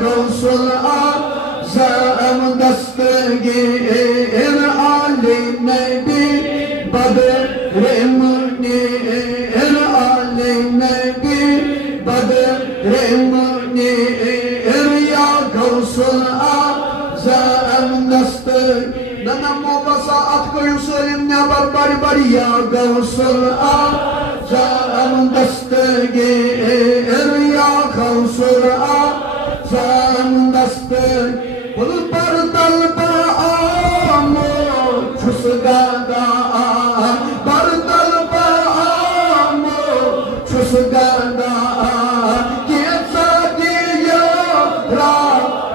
Gavsul Azam dastgir Ali Nebi Badr Munir Ali Nebi Badr Munir Ya Gavsul Azam dastgir Dana mobasa atko yusalim ne bari ya Gavsul Azam dastgir ya Gavsul Azam dastgir Pul par dal pa amo chusgada par dal pa amo chusgada kietsa diya ra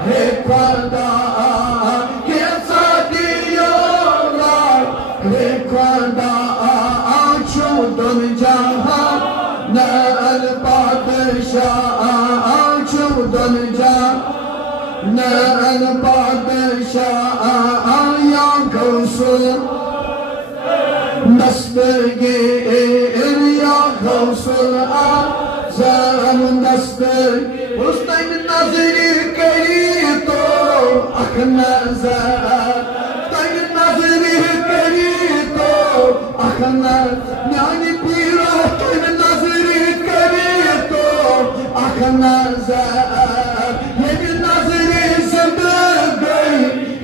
he kwada Chudun jahan nal padshah Chudun jahan nal padshah Ya Gavsul dastgir Ya Gavsul Azam dastgir Husn nazri kari to akh nazar nazri kari to akh nazar yani piro toin nazri kari to akh nazar ye nazri zindagi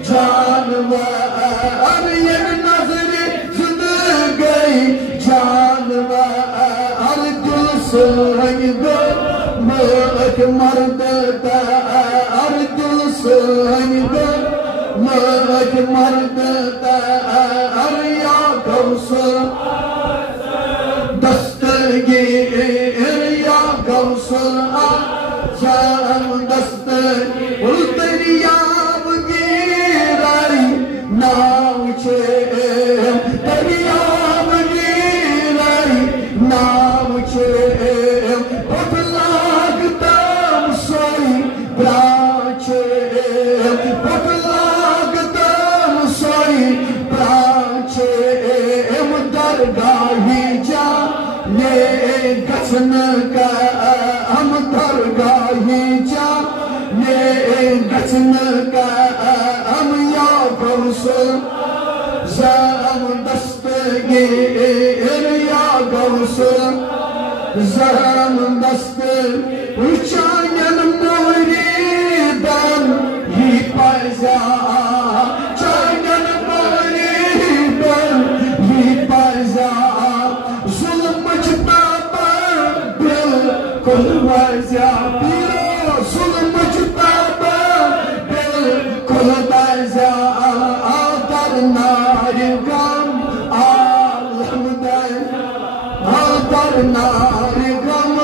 janwar ye nazri zindagi janwar dil sahida mak mardata dil sahida mak mardata ya Gavsul dastgir ya Gavsul Azam dastgir Deryab giray nauche Deryab giray nauche Patlagtam soy prache Patlagtam soy prache Dargahi ja ne gachan ka hum dargahi ja ne gachan ka hum ya Gavsul Azam dastgir ya Gavsul Azam dastgir uçayan muridan hi payza çayan muridan hi payza zulm çtaba bil kul vazya piro zulm çtaba bil kul vazya adar narigam alhamdai adar narigam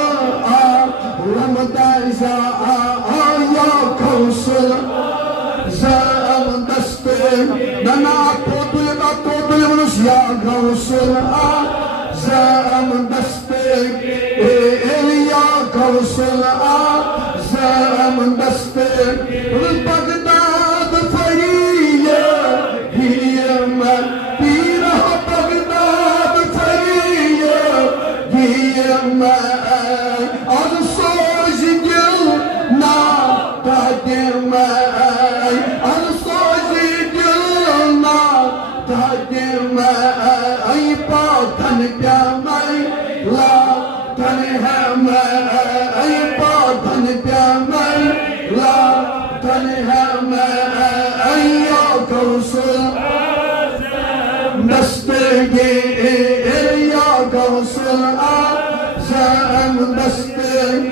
alhamdai za ya Gavsul Azam dastgir dana totul munus ya Gavsul Azam dastgir ya Gavsul Azam dastgir Bagdad fariye hiyama pira Bagdad fariye hiyama ad soj dil na tadema ad soj dil na tadema ay patan pyamai la tanhama ay patan pyamai la tanhama ay ya Gavsul dastgir ya Gavsul Azam dastgir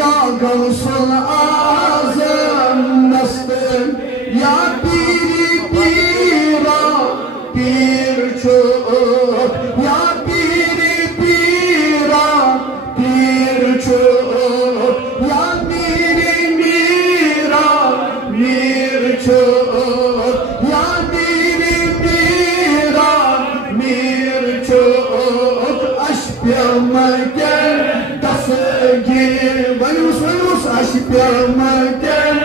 ya Gavsul Azam dastgir ya piri pira pir çok ya piri pira pir çok ya miri mira mir çok ya miri mira mir çok aşpyamaken dastgir vayus aşpyamaken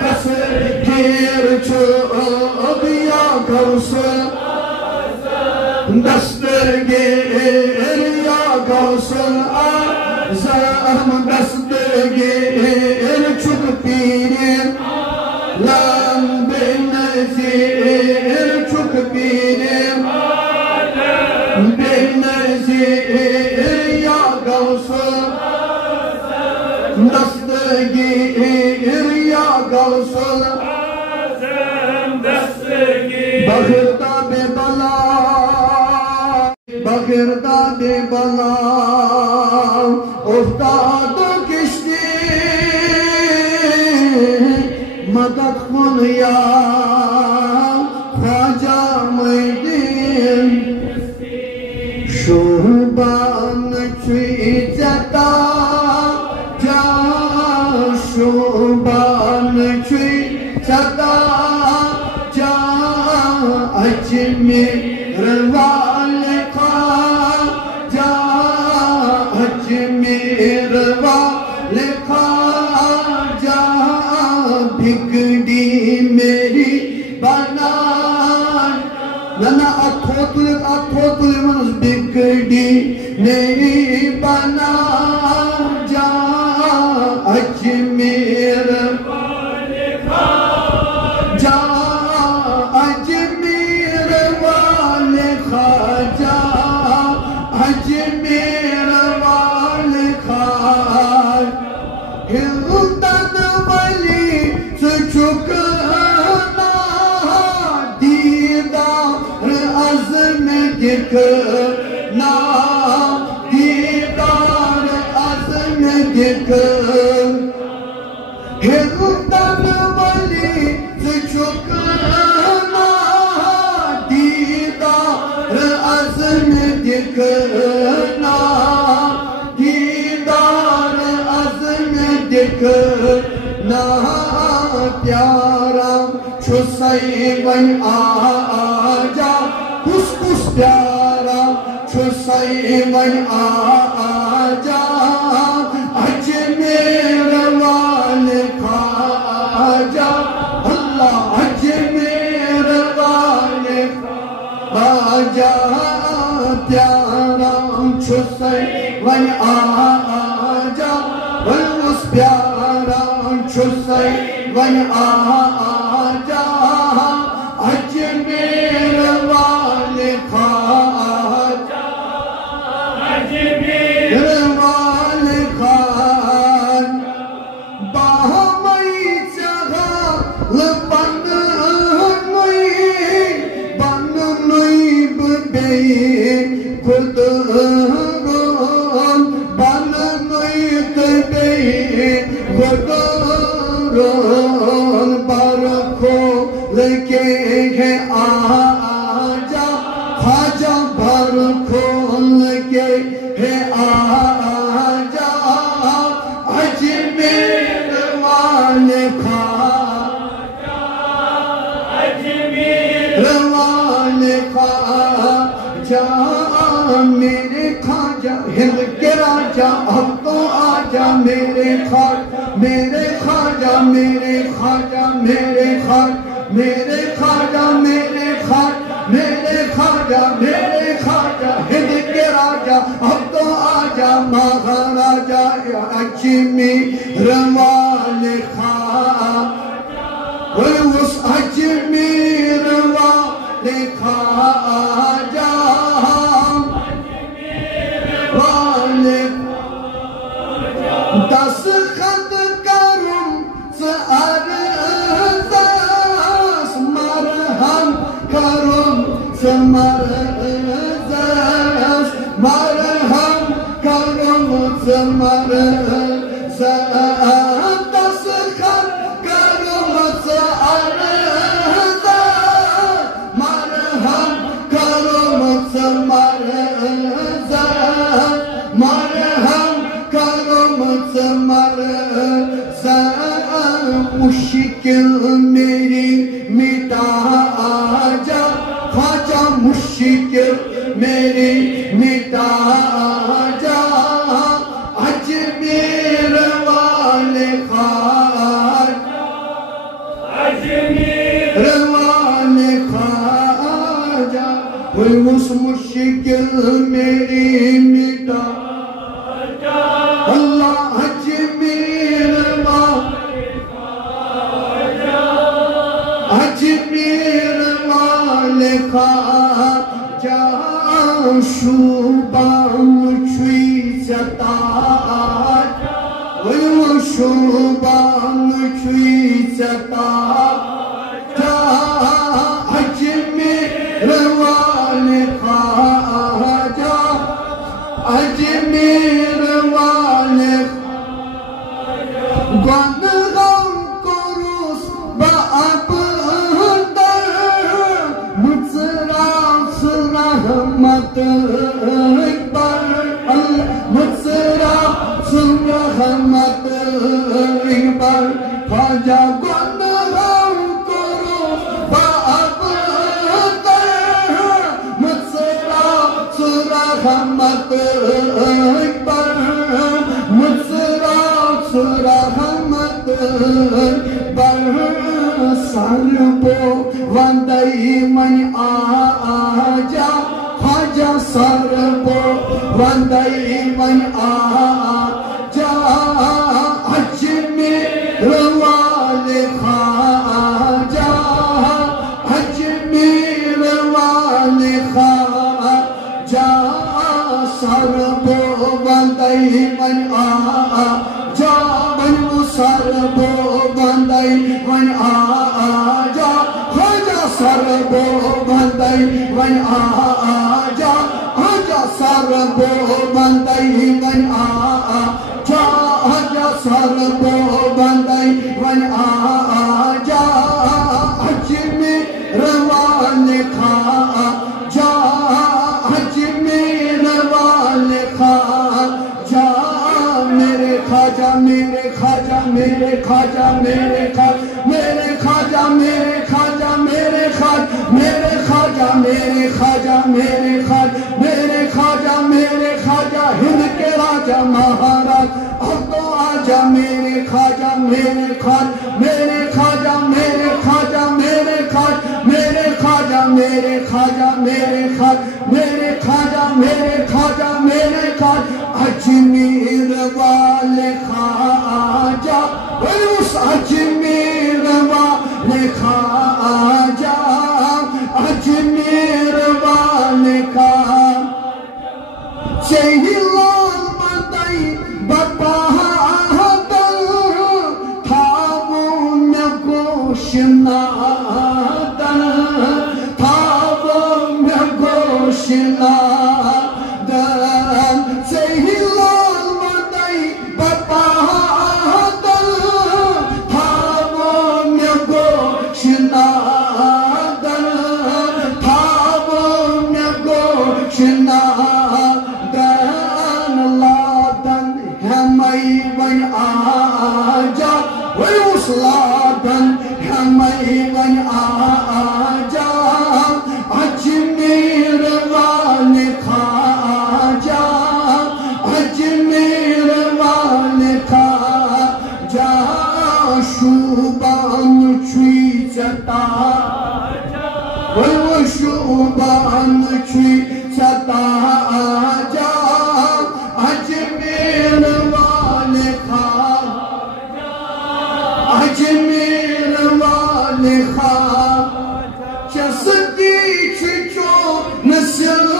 dastgir çok ya Gavsul dastgir ya Gavsul Azam dastgir çok आलम बेनज़ीर चुक पीरे बेनज़ीर या गौसल दस्तगीर या गौसल बग़िरदा बेबला बग़िरदा बेबला उफ्ताद किश्ती मदद कुन या ख्वाजा मुईदीन शोबान चुई जता जा शोबान चुई जता जा अजमेर वाले ख्वाजा अजमेर वाले ख्वाजा बिगड़ी मेरी बना नना अथोतुल मनस बिगड़ी मेरी बना जा अजमेर वाले ख्वाजा अजमेर वाले ख्वाजा अजमेर वाले ख्वाजा हिंदुस्तान वाली चुकना दीदार अज़्म दिखना दीदार अज़्म दिखना हिंदुस्तान वाली चुकना दीदार अज़्म दिखना दीदार अज़्म दिखना प्यारा छुसई वन आजा कुछ प्यारा छुसई वन आजा अजमेर वाले ख्वाजा अल्लाह अजमेर वाले ख्वाजा प्यारा छुसई वन आजा उस प्यारा छुसई वन आजा अजमेर वाले ख्वाजा अजमेर वाले ख्वाजा बाहमई जगह बन नई बे खुद बन नई बे खुद बरखो लेके है आजा ख्वाजा बरखो लेके है आजा अजमेर वाले ख्वाजा अजमेर वाले ख्वाजा मेरे ख्वाजा हिंद के राजा अब तो आजा मेरे ख्वाजा मेरे ख्वाजा मेरे ख्वाजा मेरे ख्वाजा मेरे ख्वाजा मेरे ख्वाजा मेरे ख्वाजा मेरे ख्वाजा हिंद के राजा अब तो आजा महाराजा अजमेर वाले ख्वाजा उस अजमेर वाले ख्वाजा वाले दस खत करूं अर्ज़ मरहम करूं मरहम करूं दस खत करूं अर्ज़ मरहम करूं मरहम करूं मुश्किल मेरी मिटा जा ख्वाजा मुश्किल मेरी मिटा जा अजमेर वाले ख्वाजा अजमेर वाले ख्वाजा उस मुश्किल मेरी मिटा अल्लाह अजमेर वाले Khwaja Şuban çüyzeta Şuban çüyzeta Acmir vali khaja Acmir vali Gwanagam kurus ba'abdar Mutsraf rahmat ikbar Mutsraf rahmat ikbar Khaja Gwanagam kurus ba'abdar Mutsraf rahmat ikbar Mutsraf rahmat ikbar Sarbo vandai man aja Khaja sarbo vandai man aja Acmir wali khaja Acmir wali khaja Sarbo vandai man aja Sarbo vandai man aja Khaja sarbo vandai man aja Khaja sarbo vandai man aja Khaja sarbo vandai man aja Acmir wali khaja Acmir wali khaja Mere khaja mere khaja mere khaja mere khaja mere khaja mere khaja mere khaja mere khaja mere khaja mere khaja mere khaja mere khaja Hind ke raja maharaj ab to aaja mere khaja mere khaja mere khaja mere khaja mere khaja mere khaja mere khaja mere khaja mere khaja mere khaja mere khaja Acmir wali khaja us Acmir wali khaja Acmir wali khaja Sehilal bandai babahadar Thavun goshnadan Thavun goshnadan Sehilal bandai babahadar Thavun goshnadan Thavun goshnadan Ladan hamay van aja Ladan hamay van aja Acmir wali khaja Acmir wali khaja Şuban çüyzeta Şuban çüyzeta Acmir wali khaja Acmir wali khaja Sıddi çüço nasıl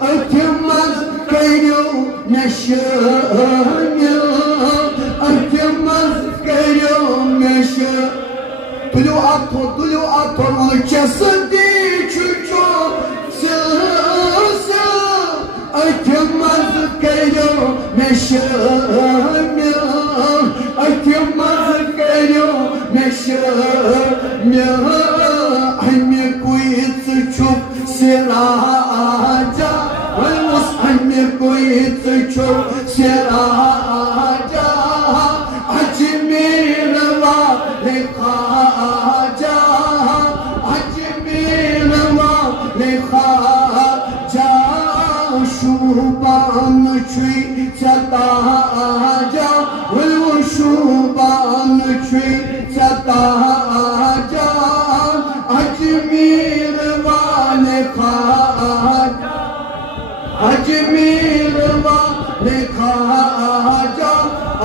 Akmaz kayo neşemya Akmaz kayo neşemya Tulu ato Sıddi çüço Akmaz kayo neşemya Akmaz kayo neşemya Amir kuyt çok siraja Amir kuyt çok siraja Acmir wali khaja Acmir wali khaja Şuban çüyzeta Şuban çüyzeta Acmir wali khaja Acmir wali khaja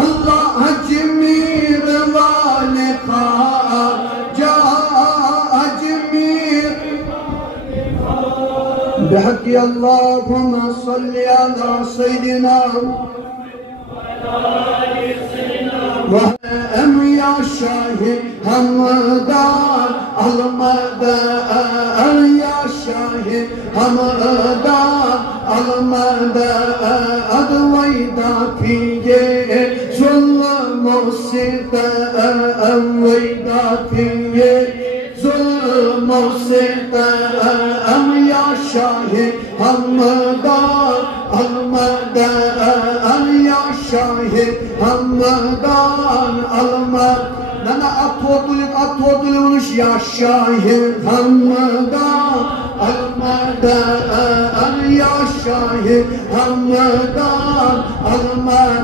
Allah Acmir wali khaja Acmir बिहक़्क़ि अल्लाहुम्मा सल्लि अला सय्यिदिना वहम या शाहि हमदान अलमदान या शाहि हमदान अलमदान अदवैदा फिये जुल्मों से अवैदा फिये जुल्मों से हम या शाहि हमदान अलमदान या शाहि Hamdan अलमदान Nana atvoduluş ya şahit Hamdan Almadan ya şahit Hamdan Alman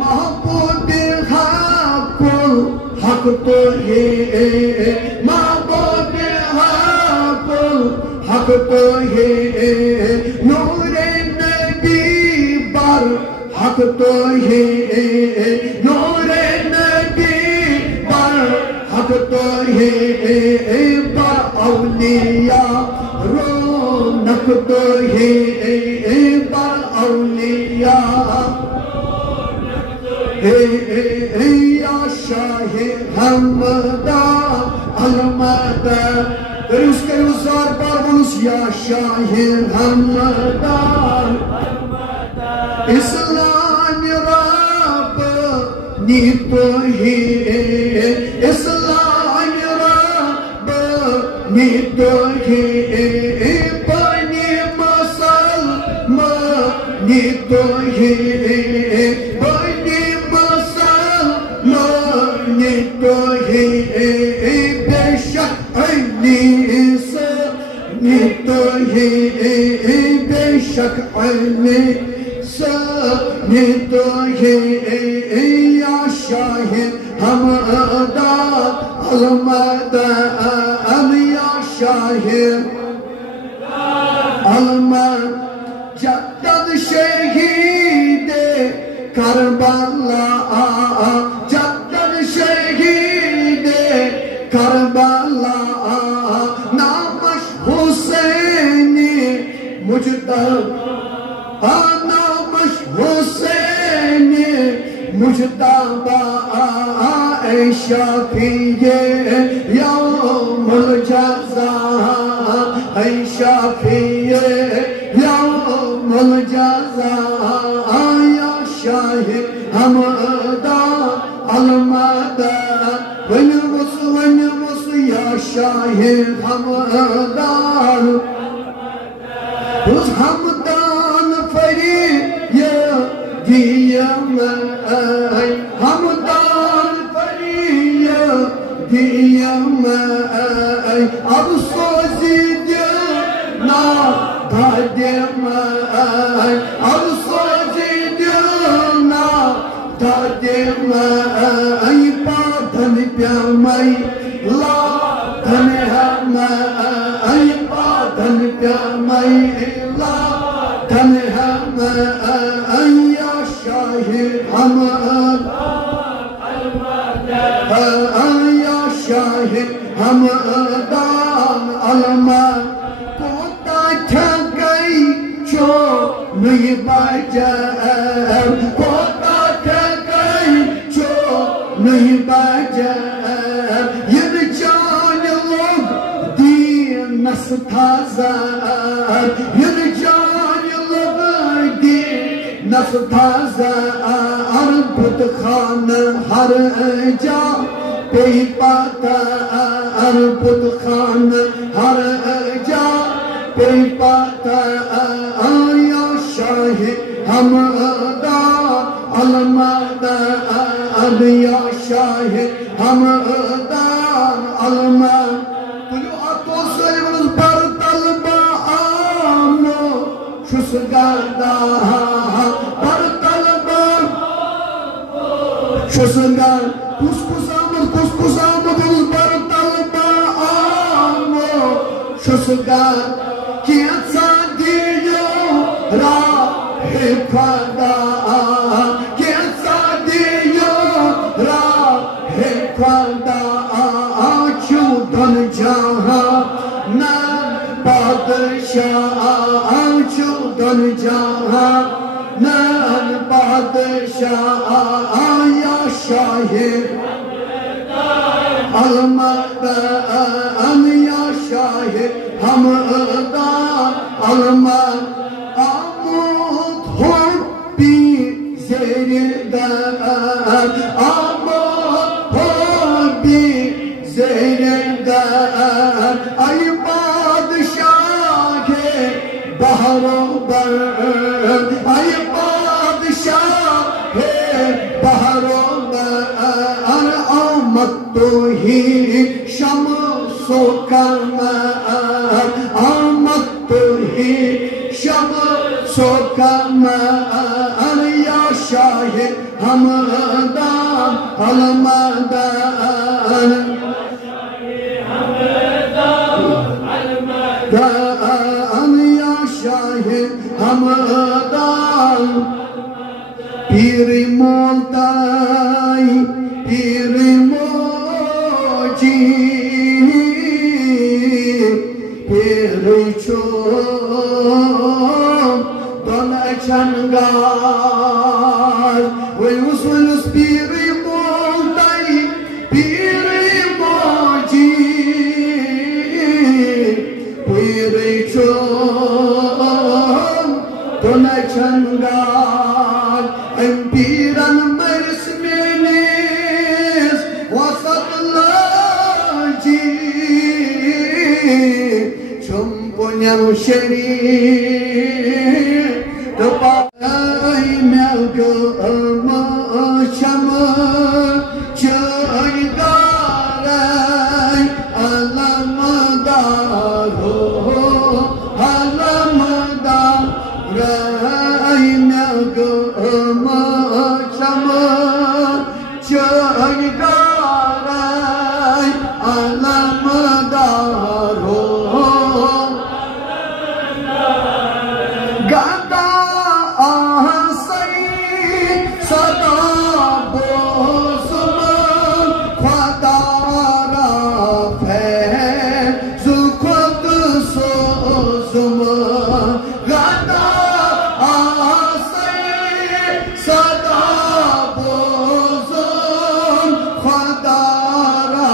Mahbub-i Hakkul Hakkul Mahbub-i Hakkul Hakkul Nur-i Nebi bar Hakkul Nur-i Nebi हक तो है पर औलिया रौनक तो है पर औलिया या शाहे हमदा अलमदा फिर उसके अनुसार पर या शाहे हमदा इस्लाम रब नीतो ही इस्लाम रब नीतो ही बनी मुसलमान नीतो ही बनी मुसलमान नीतो ही बेशक अनीसा नीतो ही बेशक अनीसा नीतो ही या शाहिद हमदा अलमदान या शाहिद अलमद जद्दद शहीद करबला जद्दद शहीद करबला नामश हुसैनी मुजतबा नामश हुसैनी मुजतबा शाफिये यौमुल जज़ा शाफिये यौमुल जज़ा या शाहिद हमदा अलमदा वन मुस या शाहिद हमदा उस हमदान फरी ये दियम Hamdan diyem arsozi na dadem arsozi na dadem padan pyamai la dhan ham padan pyamai la dhan ham ya shahid hamad Shahid Hamdan अलमद कोता ठगई जो नहीं बजा कोता ठगई जो नहीं बजा ये जान लोग दीन नस थाजा ये जान लोग दीन नस थाजा अरबुत खान हर जा कोई पाता अरबुत खान हर जा कोई पाता या शाहिद हमदा अलमदा या शाहिद हमदा अलमद तुझे अतोसयवल पर तलबा आमो शुसगादा पर तलबा शुसगाद kuskus amadul bar talba amo şusgar ki sadiyo ra hifada ki sadiyo ra hifada chudan jahan na बादशाह चौदन जहां नन बादशाह या शाहे अलमदान या शाहे हमदान अलमद आमोद होती ज़ेरदान आमोद होती ज़ेरदान ay बादशाह बहरों बर ay बादशाह बहरों बर आमद तो ही शम्सो कमर आमद तो ही शम्सो कमर या शाह हमदान अलमदान या शाह हमदान पीर मोलताई पीर मोजी पीर चो दोना चंगार वयुस पीर मोलताई पीर मोजी पीर चो दोना चंगार Empiran merismenis wasatlaji Chumpunyam sherif Tepai melgo chama Chaydarai alamadaro alamadaro melgo chama Chaydarai alamadaro Gada ahsai sada bozman Khwadara faizu khud sozman Gada ahsai sada bozman Khwadara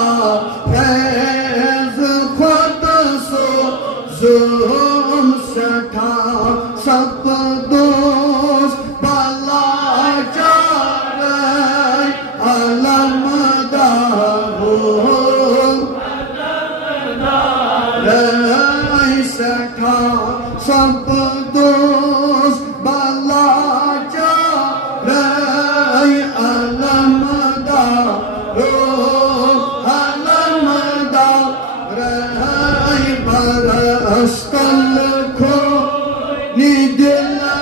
faizu khud sozman Sata sat dost bala jarai alamadaro rai sata sat dost bala jarai alamadaro rai barastal ko Nidilha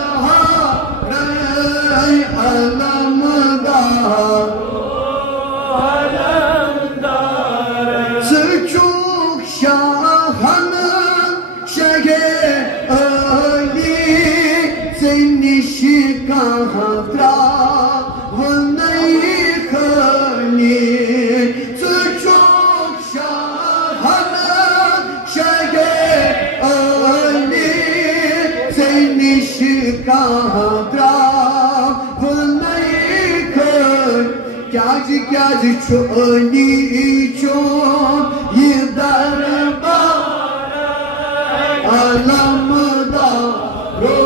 rai alamadar Selçuk Şah'ın şege Ali Seni şikahatra Vınayı khali Selçuk Şah'ın şege Ali Seni şikahatra Vınayı khali Kâj çoni çon Yedar alamadaro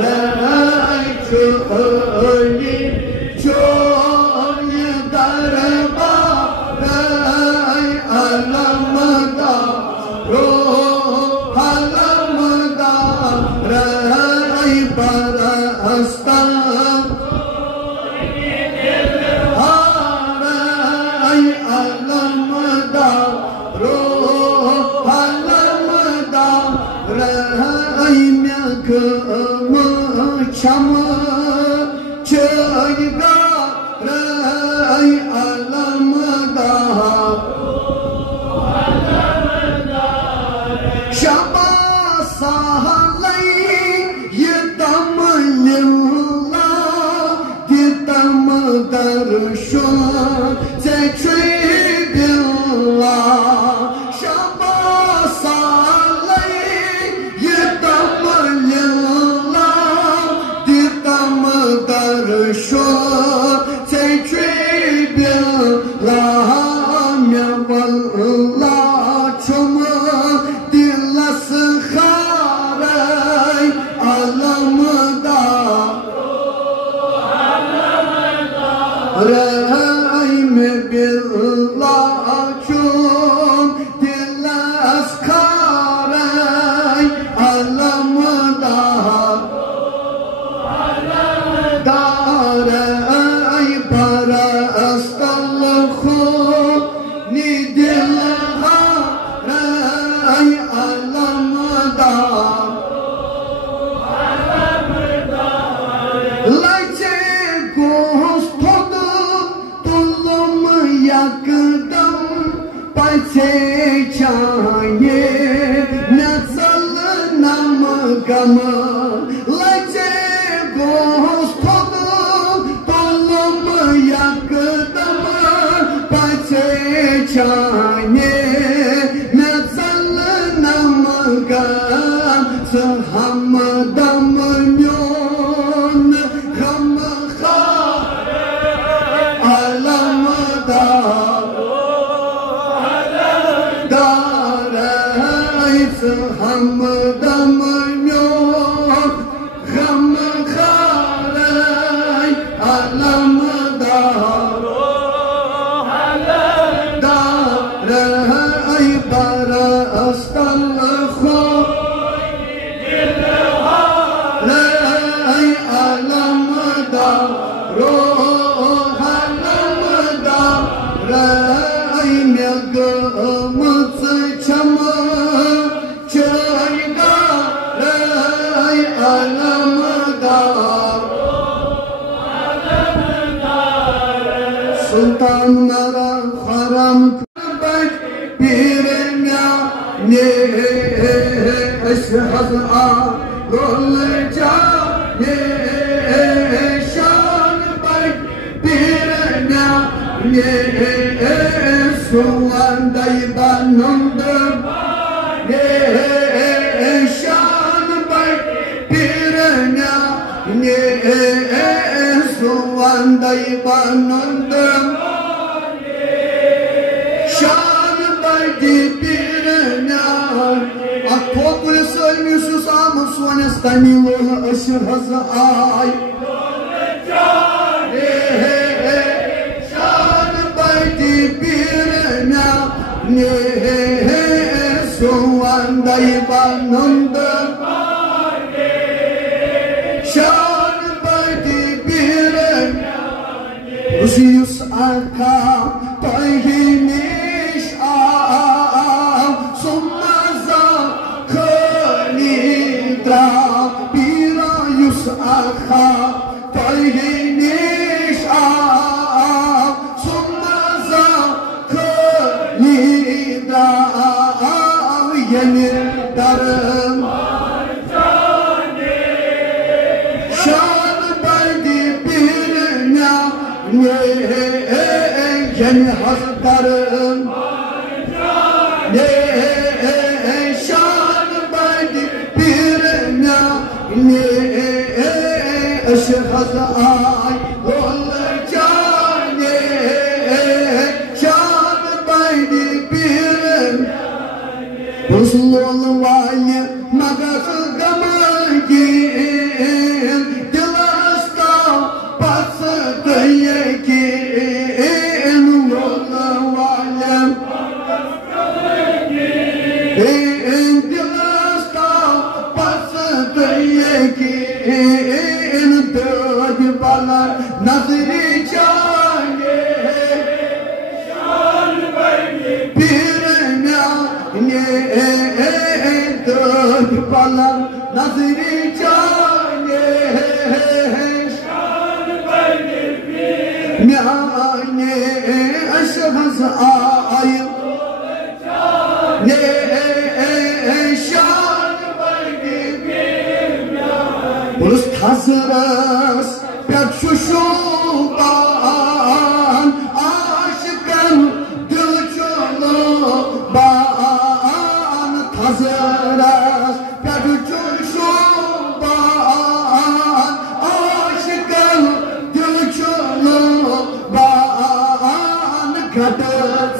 rai çoni çon Yedar rai alamadaro rai barastan rai alamadaro rai myakma chama chayda rai alamadaro Şabasahalay yedam lillah Didam darşun zeçri billah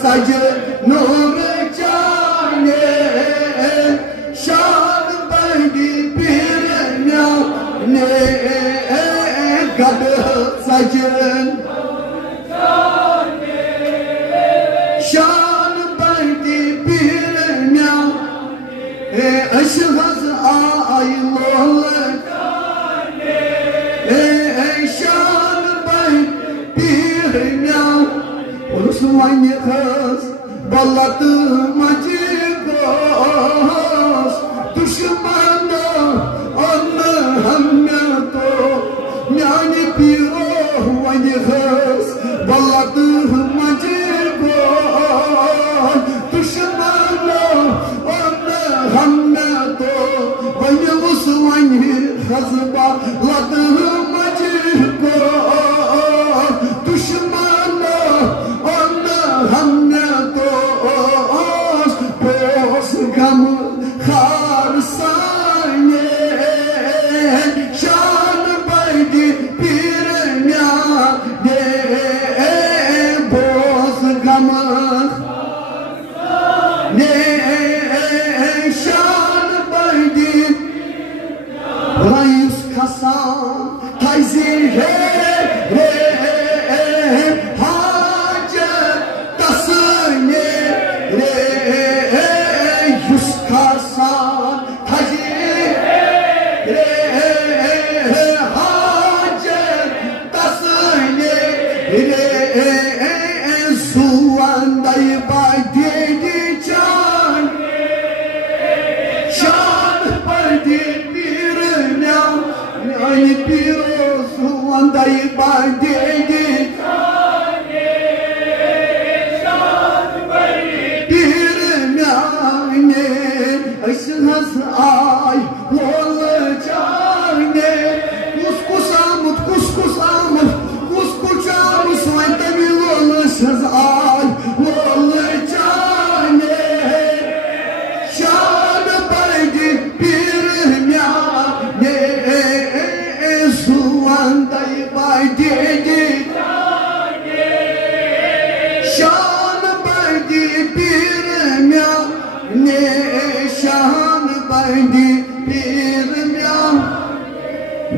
सज नूर जाने शान बड़ी पीर ने गद सज शान बड़ी पीर अशहज आई लोल शान बड़ी पीर वन बलत मजी गोस दुश्मन अन हम तो म्यानि पीरो वन बलत मजी गोस दुश्मन अन हम तो वन उस वन हजबा लत मजी गोस दुश्मन हमने तो पोस गम खारसाने शान बड़ी पीर ने पोस गम ने शान बड़ी रायुस खसान ताइजी है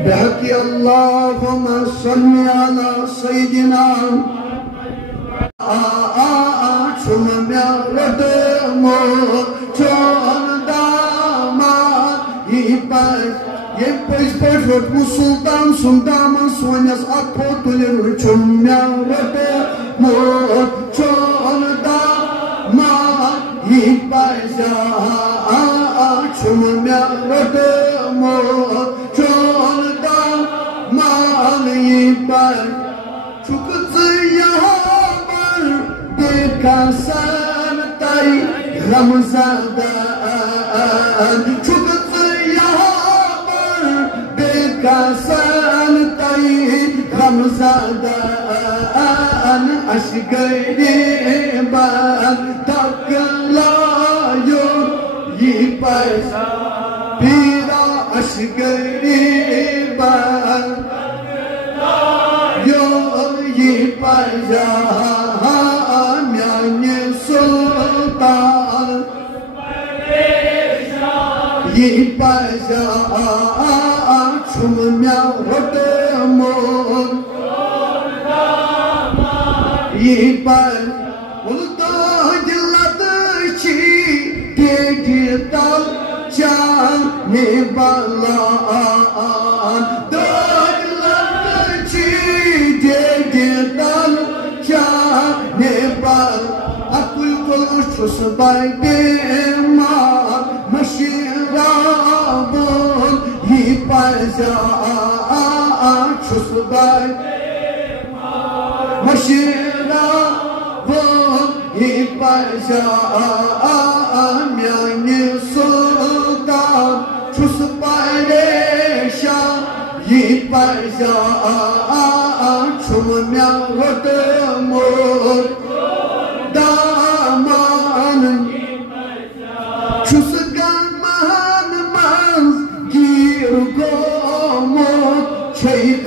बहकी अल्लाहुम्मा सल्ली अला सय्यिदिना छुम म्यारद मो चोन दामा ये पज sultan sundaman sonas akpo tulir çum म्यारद मो चोन दामा yibaja छुम म्यारद मो çok ziyamar bekasan tay Ramazan'dan çok ziyamar bekasan tay Ramazan'dan aşkıyla ben takılayım yipaz bir aşkıyla ben Yipajamyani sultan Yipajamyaradamun Yipaj Uluda diladı çi Digital Cani balan Susbaydema maşirabun yipaja susbaydema maşirabun yipaja amyani sultan susbaydeşa yipaja çumya rodamur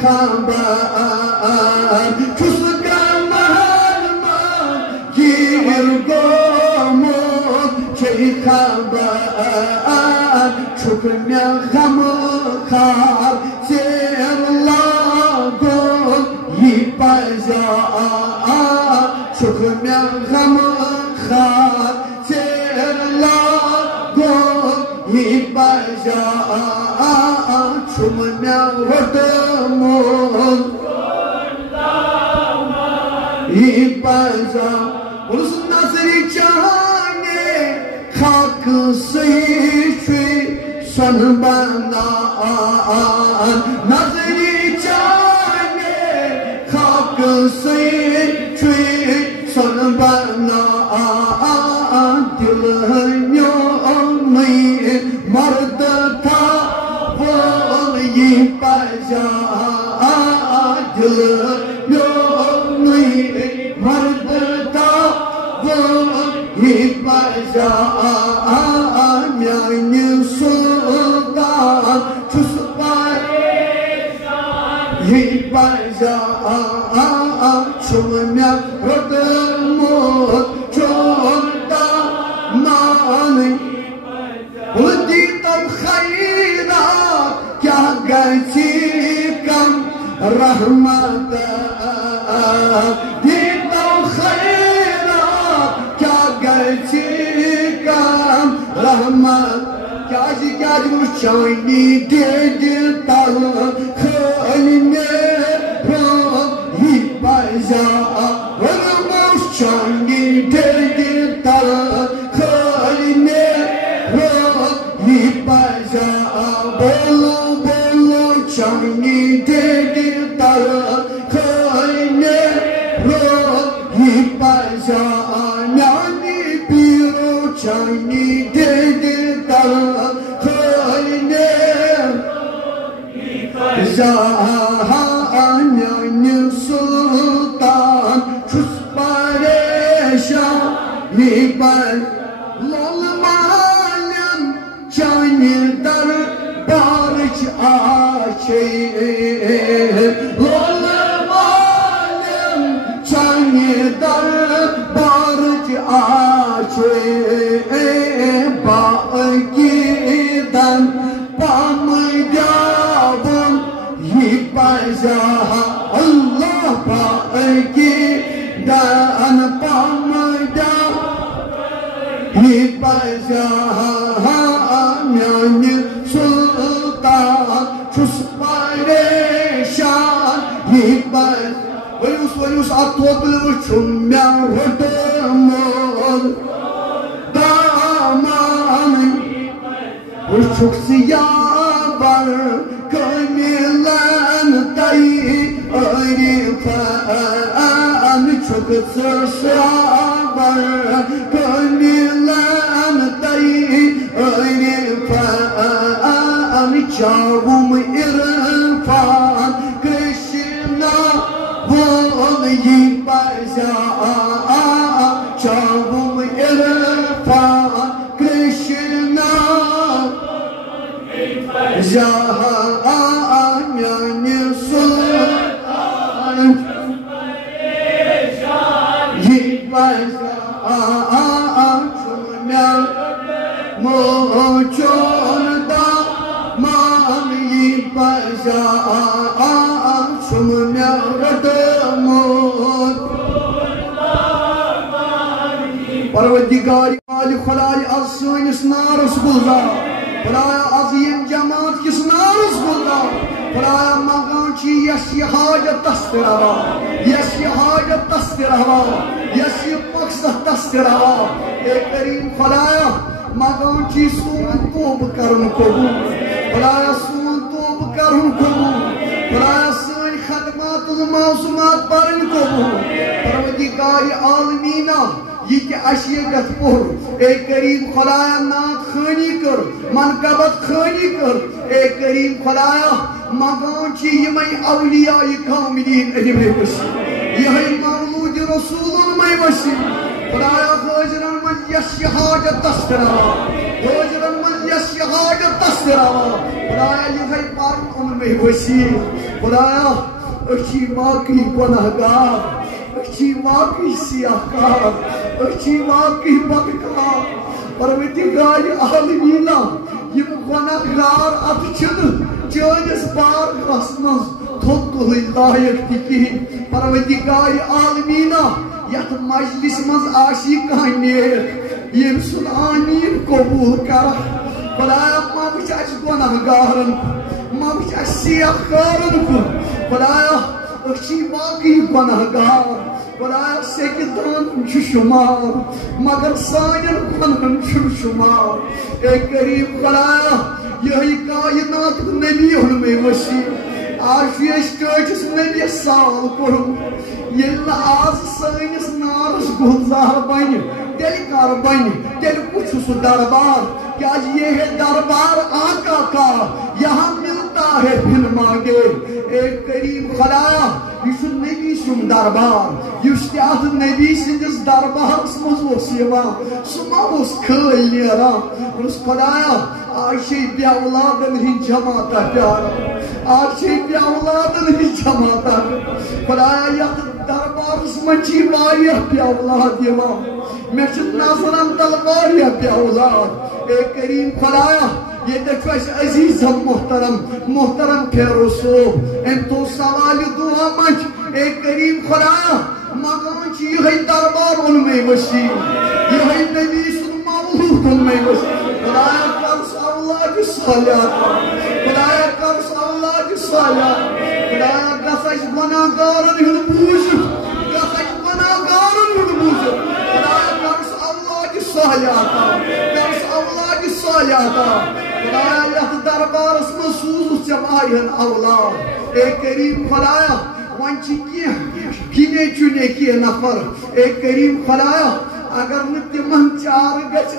Khabar, Kuskan Mahalma, Gir खबर छुप में गम खार तेर लागो ये बजा छुप में गम खार तेर लागो ये बजा छुप में वटमोल ये बजा उस नजरी चाहने खाक से सन बना नजरी चाहने खाक से सन बना दिल में मर्द था वो ये बजा दिल में मर्द था वो ये बजा म्यानी सुल्तान छुस परेशान ये बजा छुम म्या रतमो चोंता मान बुद्धि तब खैरा क्या गची कम रहमत दी तब खैरा क्या गची कम रहमत क्या जी मुशानी दे तल खली में रो ही बजा मुशानी दे तल खली में रो ही बजा बोलो बोलो चांदी दे तल खली में रो ही बजा नानी पीरो चांदी दे तल खली में ज़ाहान्यान्य सुल्तान छुस परेशान ये पर लोल मालम चाने दर बारिश आशे लोल मालम चाने दर बारिश आशे बाकी दन पाम जावन ये बजा अल्लाह बाकी दन पाम जावन ये बजा म्यानी सुल्तान छुस परेशान ये बजा वयुस अतोबल वुचुम म्या वटमोल दामान वुचुक सियाबर कमिलन ताई अरिफान छुक सियाबर कमिलन ताई अरिफान चावुम इरफान कृष्णा बोल ये बजा चावुम इरफान कृष्णा ज़ाहान्यान्य सुल्तान ये बजा छुम्या मोचोनदा मान ये बजा छुम्या रतमोत परवरदिगार मालिक खुदाई आज सानिस नारस गुलजार खुदाया अज़ीम जमात किस नारस गुलजार खुदाया मगान छी यस ये हाजत तस्तिरवा यस ये हाजत तस्तिरवा यस ये मकसद तस्तिरवा ए करीम खुदाया मगान छी सून तौब करन कबूल खुदाया सून तौब करन कबूल खुदाया सानी खदमात मौसुमात परन कबूल परवरदिगार आलमीना ये अशीगत पुर ए करीम खुदाया नात खानी कर मनकबत खानी कर ए करीम खुदाया मगान छी यमई औलिया कामिलीन अलिमे वसी यही मौलूद रसूल में वसी खुदाया हाजरन मन यस हाजत तस्करा हाजरन मन यस हाजत तस्करा खुदाया यही पार में वसी खुदाया अच्छी वाकई गुनहगार अच्छी वाकई सियाहकार अच्छी वाकई बदकार परवरदिगार आलमीना यम गुनाहगार अत चानिस बारगाहस मज थोक तुल लायक तह परवरदिगार आलमीना यथ मजलिस मज आशी कह नेक यम सुन आमीन कबूल कर खुदाया मा वच अस गुनाहगारन मा वच अस सियाहकारन कुन खुदाया असी बाकी गुनाहगार खुदाया सेकिदान शुमार मगर सानन गुनाहन शुमार ए करीम खुदाया यही कायनात नबी में वसी आज चर्चस नबी साल कोर ये आज सैनिस नारस गुलजार बन तेल कर बन तेल कुछ सु दरबार क्या ये है दरबार आका का यहाँ मिलता है फिर मांगे एक करीम खुदाया यह नबी सुन दरबार यह नबी सिंदिस दरबार मज सह खल नीरान खुदाया आज बेऔलादन हिंद जमात प्यार आज बेऔलादन हिंद जमात खुदाया यथ दरबारस मज बेऔलाद मे नजरन तल बेऔलाद ए करीम खुदाया ये अजीज मोहतरम मोहतरम फेरो सोब अम तो सवाल दुआ मज ए करीम खुदाया मकान यह दरबार उनमें वसी यह नबी सुन मौलूद उनमें वसी खुदाया कर औलाद सालियात खुदाया कर औलाद सालियात खुदाया गस गुनाहगारन हुंद बूझ गस गुनाहगारन हुंद बूझ खुदाया कर औलाद सालियात कर औलाद सालियात खुदाया यथ दरबारस में सूज जवायन औलाद ए करीम खुदाया वन गिने चुने किए नफर ए करीम खुदाया अगर न तिमन चार गज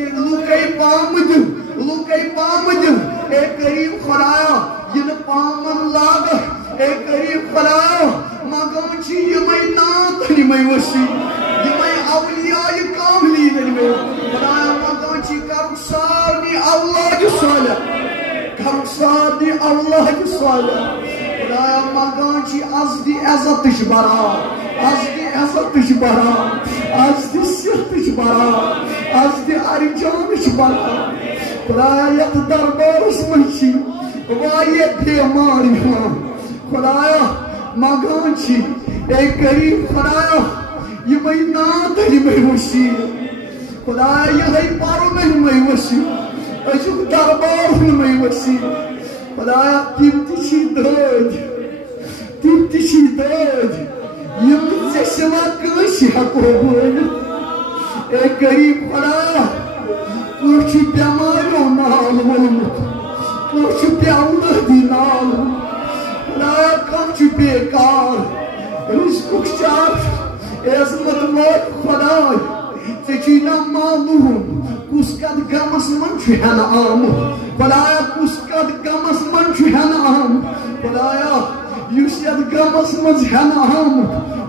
लुकई पाम दिम ए करीम खुदाया इन पामन लाग ए करीम खुदाया मगान यमय नात निमय वसी यमय अवलिया कामली निमय खुदाया मगान कर सारनी औलाद सालिह कर सारनी औलाद सालिह खुदाया मगान अजदी इज्जत बरा अजदी इज्जत बरा अजदी सिहत बरा अजदी अरजान बरा खुदाया यथ दरबारस मज वाये बेमार खुदाया मगान ए करीम खुदाया यमय नात निमय वसी खुदाया यह पारुन निमय वसी अजुक दरबार निमय वसी खुदाया तिम दद यम ऐ सिवा कस हको ए करीम खुदाया कुछ बेमारों नाल वोलमुत कुछ बेऔलादी नाल खुदाया कछ बेकार रिस्क चार एजमत मत खुदाय तेना मालूम कुस कद गमस मन हन आम खुदाया कुस कद गमस मन हन आम खुदाया यथ गमस मज हन आम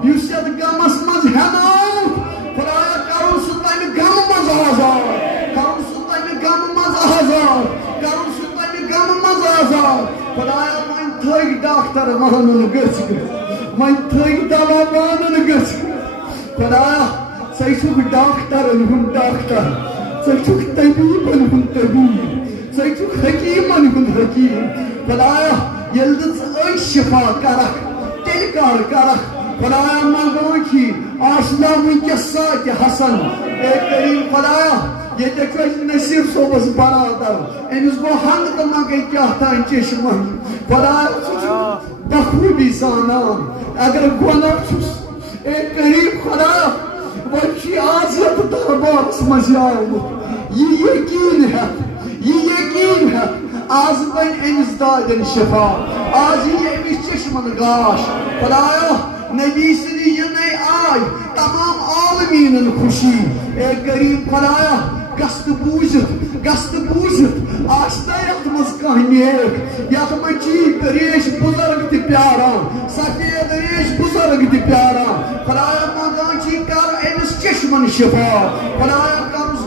यथ गमस मज हन आम खुदाया करो सु तम गम मज आजाद करो सु तम गम मज आजाद करो सु तम गम मज आजाद खुदाया मन थक डॉक्टर मानन गछ मन थक दवा मानन गछ खुदाया सह डॉक्टरन हुंद डॉक्टर सह तबीबन हुंद तबीब सह हकीमन हुंद हकीम खुदाया यल शिफा करख तेल करख खुदाया मगान आशना वनकस सात हसन ए करीम खुदाया ये नसीर सोबस बरादर अमिस गो हंग तो ना गई क्या तान चश्मन खुदाया बखूबी जानान अगर गुनाह ए करीम खुदाया वही आज दरबारस मज आमुत यह यकीन है आज बन अमिस दादन शिफा आज ये अमिस चश्मन गाश खुदाया नबी सदी यने आय तमाम आलमीन खुशी ए करीम खुदाया गस्त बूझित आशना यथ मज कह नेक यथ मज रेश बुजुर्ग त प्यारान सफेद रेश बुजुर्ग त प्यारान खुदाया मगान कर अमिस चश्मन शिफा खुदाया करुस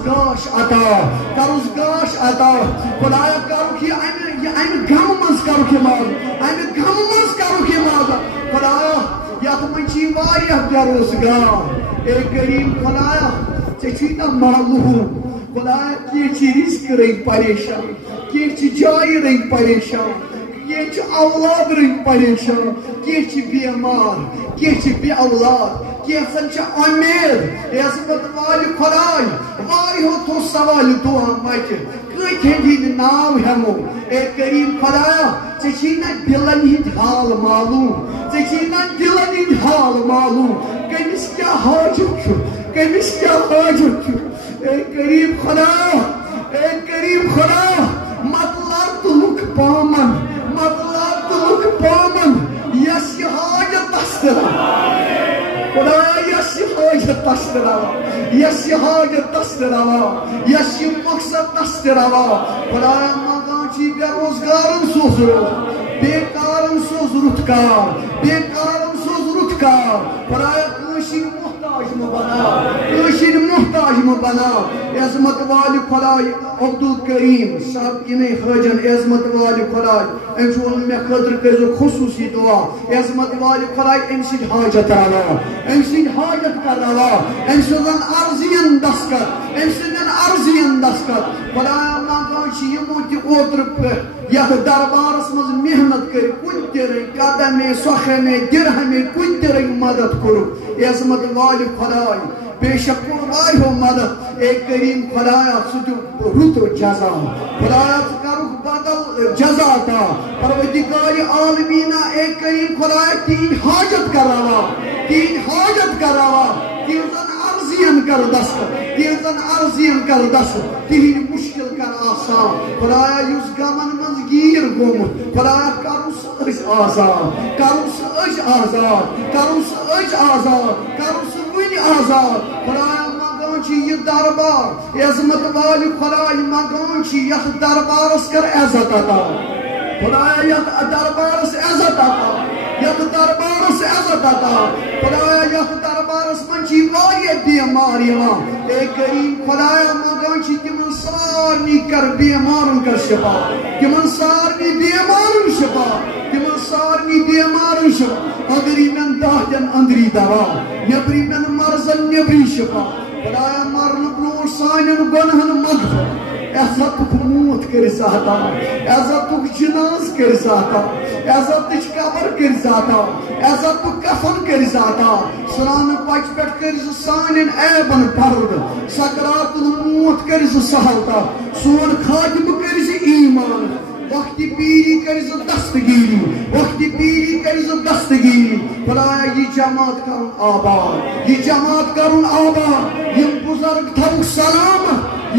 गाश अता खुदाया करुक अमि गम मज करुक माग खुदाया यथ मज वारिया बेरोजगार ए करीम खुदाया ऐ मालूम खुदा की रिस्क रही परेशान, की जाय रही परेशान, की औलाद रही परेशान, की बीमार, की बे औलाद, कैसन अमीर इज़्ज़त वाले खुदाय वारियो तो सवाल दुआ मच कत हंद नाम हेमो ए करीम खुदाया ऐ दिलन हंद हाल मालूम, ऐ दिलन हंद हाल मालूम कमिस क्या हाजत, कमिस क्या हाजत ए करीम खुदा, ए करीम खुदा मतलब तुलुक पामन, मतलब तुलुक पामन यस हाजत तस्दरा खुदा, यस हाजत तस्दरा, यस हाजत तस्दरा, यस मकसद तस्दरा खुदा मगान बेरोजगारन सोज बेकारन सोज रुतकार, बेकारन सोज रुतकार खुदा मोहताज में बना, मोहताज में बना इज़्ज़त वाले खुदाय अब्दुल करीम साहब की हाजन इज़्ज़त वाले खुदाय मे खतर करो खुसूसी दुआ इज़्ज़त वाले खुदाय अम हाजत रवा, अम हाजत कर रवा, अम अर्जियन दस्खत, अम अर्जियन दस्खत खुदाया मगान यमो तोत्र यथ दरबारस मज मेहनत कर कुन कदमे सखमे दिरहमे कुन मदद कर इज़्ज़त वाले खुदाय बेशक कुर्बान हो मदद ए करीम खुदाया सुजु रुत जजा खुदाया करुक बदल जजा ता परवरदिगार आलमीना ए करीम खुदाया तीन हाजत करावा, तीन हाजत करावा तीन अर्जियन कर दस्त, तीन अर्जियन कर दस्त तीन मुश्किल कर आसान खुदाया युस गमन मज गिर गोमुत खुदाया करुस आजाद, करुस आजाद, करुस आजाद, करुस आजाद खुदाया मगान यह दरबार इज़्ज़त वाले खुदाय मगान यथ दरबारस कर इज़्ज़त अता खुदाया यथ दरबारस इज़्ज़त अता, यथ दरबारस इज़्ज़त अता खुदाया यथ दरबारस मन बीमार ए करीम खुदाया मगान तिमन सारनी कर बीमारन कर शिफा, तिमन सारनी बीमारन शिफा, तिमन सारनी बीमारन शिफा अंदरी मन दाहन अंदरी दवा नबरी मन मर्जन नबरी शिफा खुदाया मरन ब्रोह सान गुनहन मगफरत इज़्ज़त मौत कर साता, इज़्ज़त जनाज कर साता, इज़्ज़त कबर कर साता, इज़्ज़त कफन कर साता सरान पच पे कर सान ऐबन पर्द सकरातुल मौत कर सहलता सोन खातिम कर ईमान वक्त पीरी कर दस्तगीरी, वक्त पीरी कर दस्तगीरी खुदाया ये जमात करुन आबाद, ये जमात करुन आबाद यम बुजुर्ग थवुक सलाम,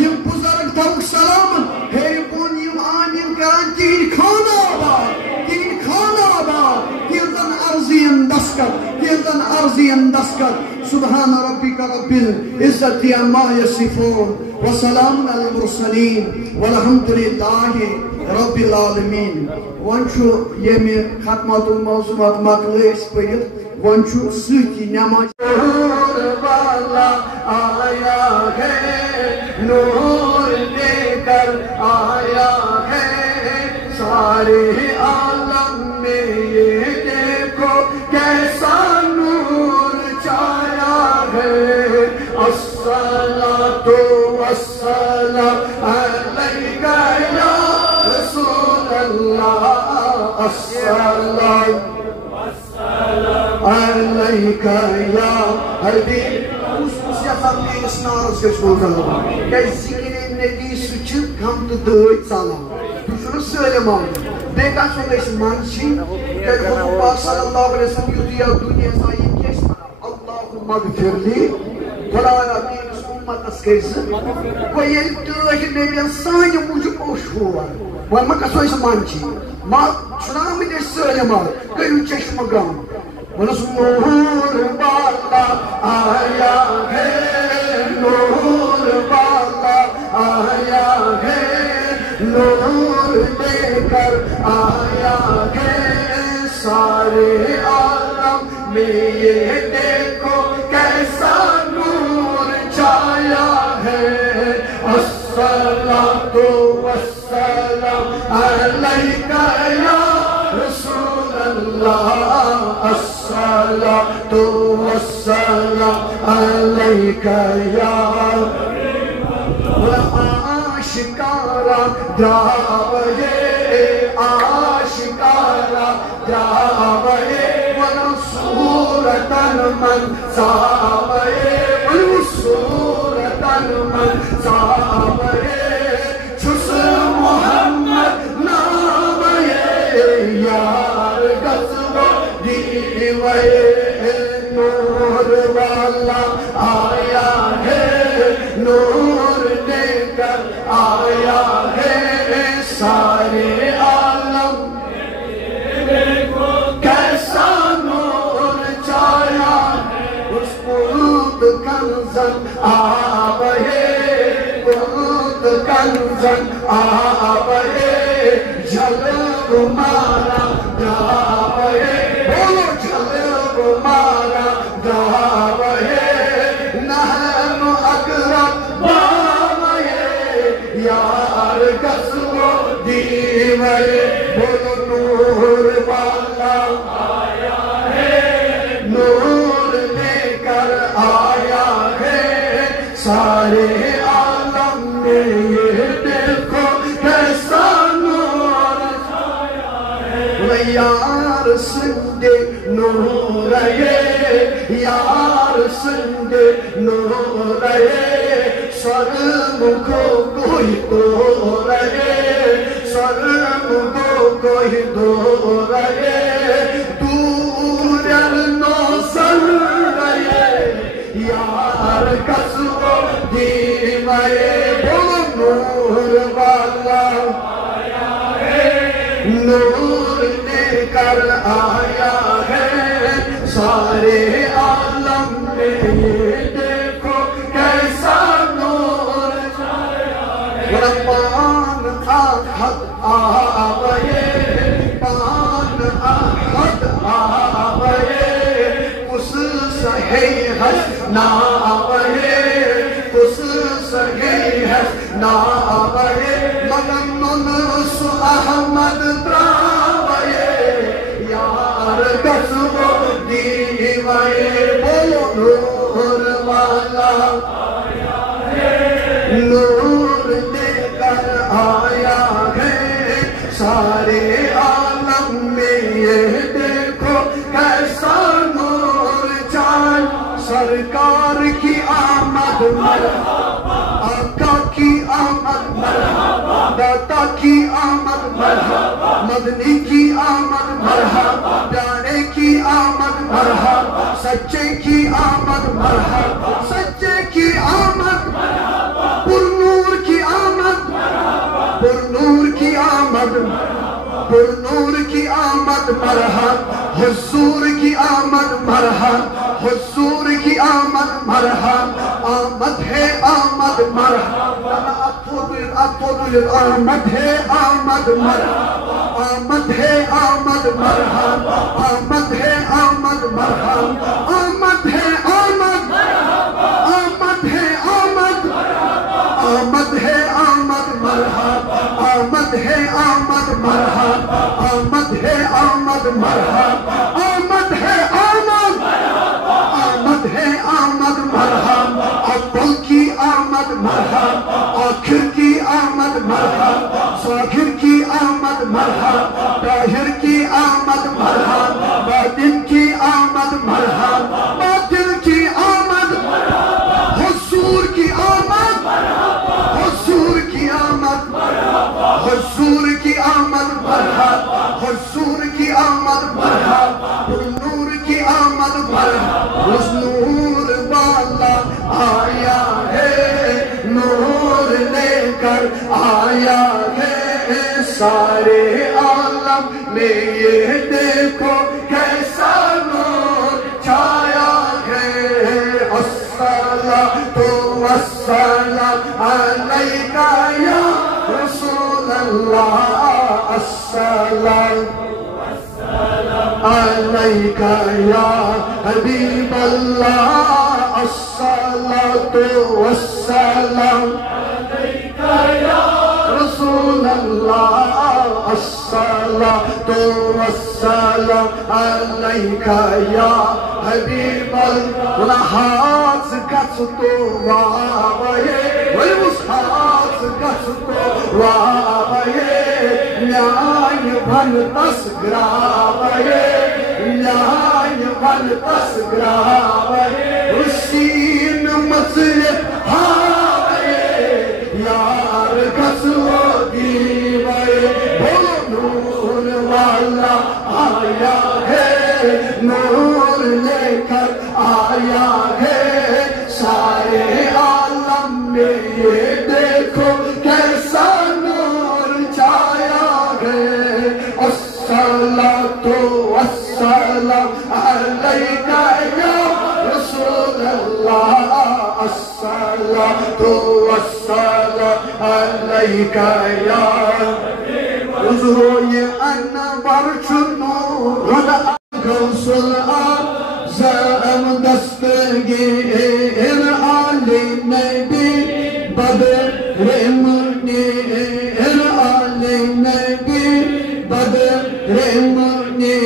यम बुजुर्ग थवुक सलाम हे बोन यम आमीन करान तीन खाना आबाद, तीन खाना आबाद तीन अर्जियन दस्खत, तीन अर्जियन दस्खत सुबहान रब्बिक रब्बिल इज़्ज़ति अम्मा यसिफून व सलामुन अलल मुरसलीन वल्हम्दुलिल्लाहि रब्बिल आलमीन। वन ये खत्मातुल मौज़ूआत मकलस पढ़ित वन सती नमाज वाला आया है, नूर लेकर आया है सारे आलम में ये देखो कैसा नूर छाया है। अस्सलातु वस्सलाम अलैका या रसूल अल्लाह, अस्सलातु वस्सलाम अलैका या हबीब। उस यफन में स्नारस गशमोजल के जिक्र नबी सुच हम तो दो साला दूसरा सलमान बेका सुनेश मानसी के खुदा सल्लल्लाहु अलैहि वसल्लम युदिया दुनिया साई केस अल्लाहुम्मा गफिरली खुदाया मेरी उम्मत केस को ये तो नबी सानी मुझे ओशुआ व मका सोइस मानसी मा सुनाम दे सलमान कयु चश्मगाम मनस नूर वाला आया है, नूर वाला आया है, नूर लेकर आया है सारे आलम में ये देखो कैसा नूर छाया है। अस्सलातु वस्सलाम अलैका या रसूल अल्लाह, अस्सलातु वस्सलाम अलैका या आशिकारा द्रावये आशिकारा द्रावये मनसूरतन मन सावये मनसूरतन मन सावये छुस मोहम्मद नामये यार गज़बो दीवये नूर वाला आया है नूर लेकर आया है सारे आलम कैसा नूर छाया उस कुत कंजन आवहे कुत कंजन आवहे जलब मारा गावहे बोलो जलब मारा गावहे नहनु अकरम बावहे यार गज़बो दीवये बोलो नूर वाला आया है नूर लेकर आया है सारे आलम में ये देखो कैसा नूर छाया है यार संगे नूर ये यार संगे नूर ये स्वर्ग को कोई तो रहे स्वर्ग को कोई दो रहे दूर नो सर रहे यार गज़बो दीवये बोलो नूर वाला आया है नूर लेकर आया है सारे आलम में ये देखो कैसा नूर छाया है पान आहद आवये पान आहद आवये उस सहे हस नावये उस सहे हस नावये मगन मुनस अहमद द्रावये यार गज़बो दीवये बोलो नूर वाला आया है नूर लेकर आया है सारे आलम में ये देखो कैसा नूर छाया सरकार की आमद मरहबा आका की आमद मरहबा दाता की आमद मरहबा मदनी की आमद मरहबा प्यारे की आमद मरहबा सच्चे की आमद मरहबा सच्चे की आमद मरहबा पुरनूर की आमद मरहबा पुरनूर की आमद पुरनूर की आमद मरहबा हुजूर की आमद मरहबा हुजूर की आमद मरहबा आमद है आमद मरहबा अफुल आमद है आमद मरहबा आमद है आमद मरहबा आमद है आमद मरहबा आमद है आमद मरहबा आमद है आमद मरहबा आमद है आमद मरहबा आमद है आमद मरहबा आमद है आमद मरहबा आमद है आमद मरहबा आमद है आमद मरहबा अव्वल की आमद मरहबा आखिर की आमद मरहबा साहिर की आमद मरहबा ताहिर की आमद मरहबा बातिन की आमद मरहबा बातिन की आमद मरहबा हुजूर की आमद मरहबा हुजूर की आमद मरहबा हुजूर की आमद मरहबा हुजूर की आमद मरहबा नूर की आमद मरहबा उस नूर वाला आया है नूर लेकर आया है सारे आलम में ये देखो कैसा नूर छाया है अस्सलातु वस्सलाम अलैका या रसूल अल्लाह अस्सलाम अलैका या हबीब अल्लाह अस्सलातु वस्सलाम अलैका या रसूल अल्लाह अस्सलातु वस्सलाम अलैका या हबीब अल्लाह। हाथ gazto vaye, Valmus has gazto vaye, Nyay van tas gravaye, Nyay van tas gravaye, Usin masle haye, Yar gazto divaye, Bolo nur wala आया है, नूर लेकर आया है, सारे आलम में ये देखो कैसा नूर छाया है। अस्सलातु वस्सलाम अलैका या रसूल अल्लाह, अस्सलातु वस्सलाम अलैका या Uzroye anna barçunu Rada gavsul azam dastagi Er ali nebi Badremni Er ali nebi Badremni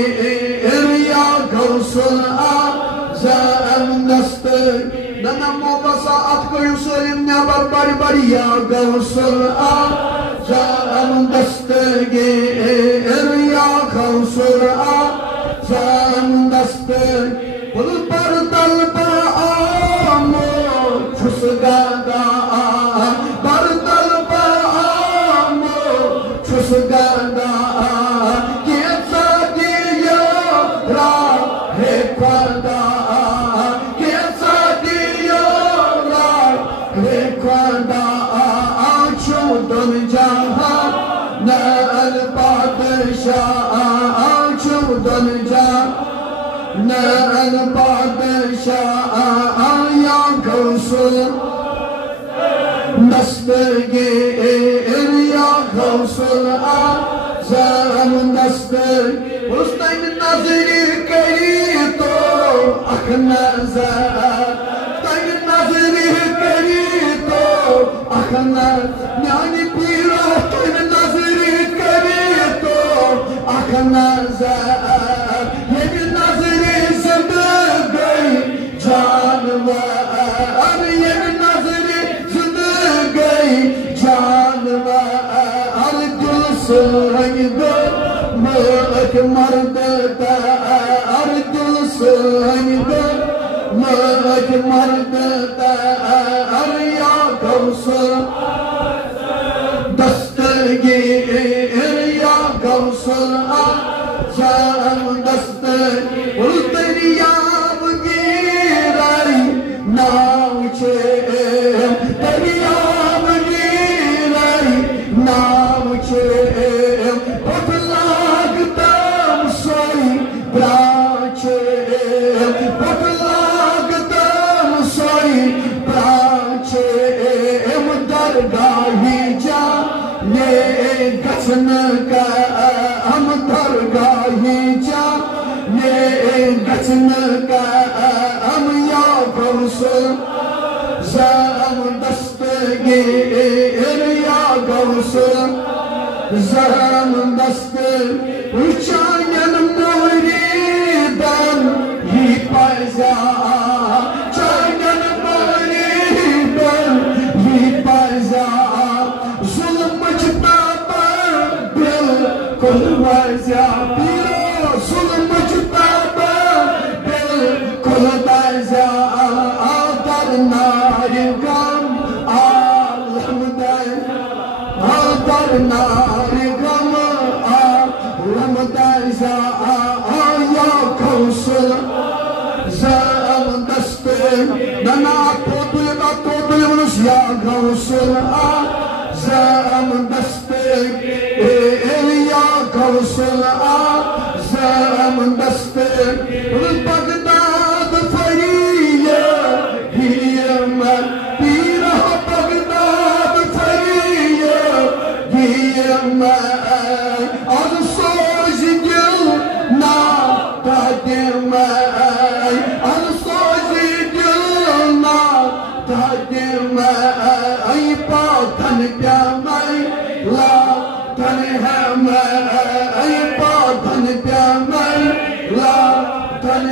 Er ya gavsul azam dastagi Nana mobasa atko yusalim ne barbari ya gavsul azam dastagi Er ya gavsul azam dastagi Pul par dalba amo chusgada par dalba amo chusgada Kietsa diya ra he kwada Kietsa diya ra he kwada Achu don jahan na al padshah Achu don jahan na al padshah ya gavsul dastagi ya gavsul azam dastagi Husayn nazri kari to akh nazar Husayn nazri kari to akh nazar Yani piro Husayn nazri kari to akh nazar Ye nazri zindagi janwar Ye nazri zindagi janwar Dil sayda mak marda dar Dil sayda mak marda dar Ya gavsul dastagi Ya gavsul azam dastagi Ultani yav girai nauche Tani yav girai nauche Potlag tam soy brache Potlag tam soy brache Dargahi ja ne gachan ka hum dargahi ja ne gachan ka hum ya gavsul zam dastagi ya gavsul zam dastagi uchayan muridan hi paiza chayan muridan hi paiza zulm chitaba bilkul waiza piro zulm chitaba bilkul waiza dar narigam alhamdan dar narigam alhamdan ya gavsul zam dastagi Nana todulunuz ya gavsul azam dastagi Ya gavsul azam dastagi Bagdad fariye hiyama Pira Bagdad fariye hiyama Az soj dil na tadima Az soj dil na tadima Ay patan pyamai la tan hamai Ay patan pyamai la tan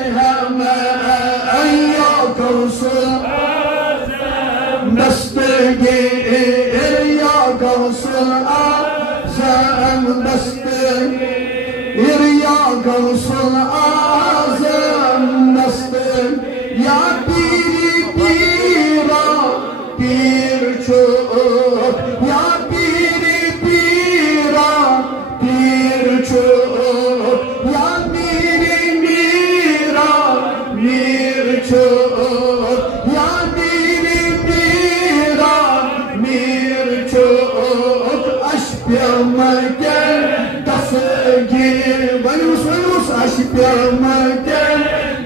Gavsul dastgir ya Gavsul Azam dastgir ya Gavsul Azam dastgir ya Piri Pira Pir çok ya Piri Pira Pir çok ya Miri Mira Mir çok ya Miri Mira Mir çok aşpiyamaken tasgir Vayus aşpiyamaken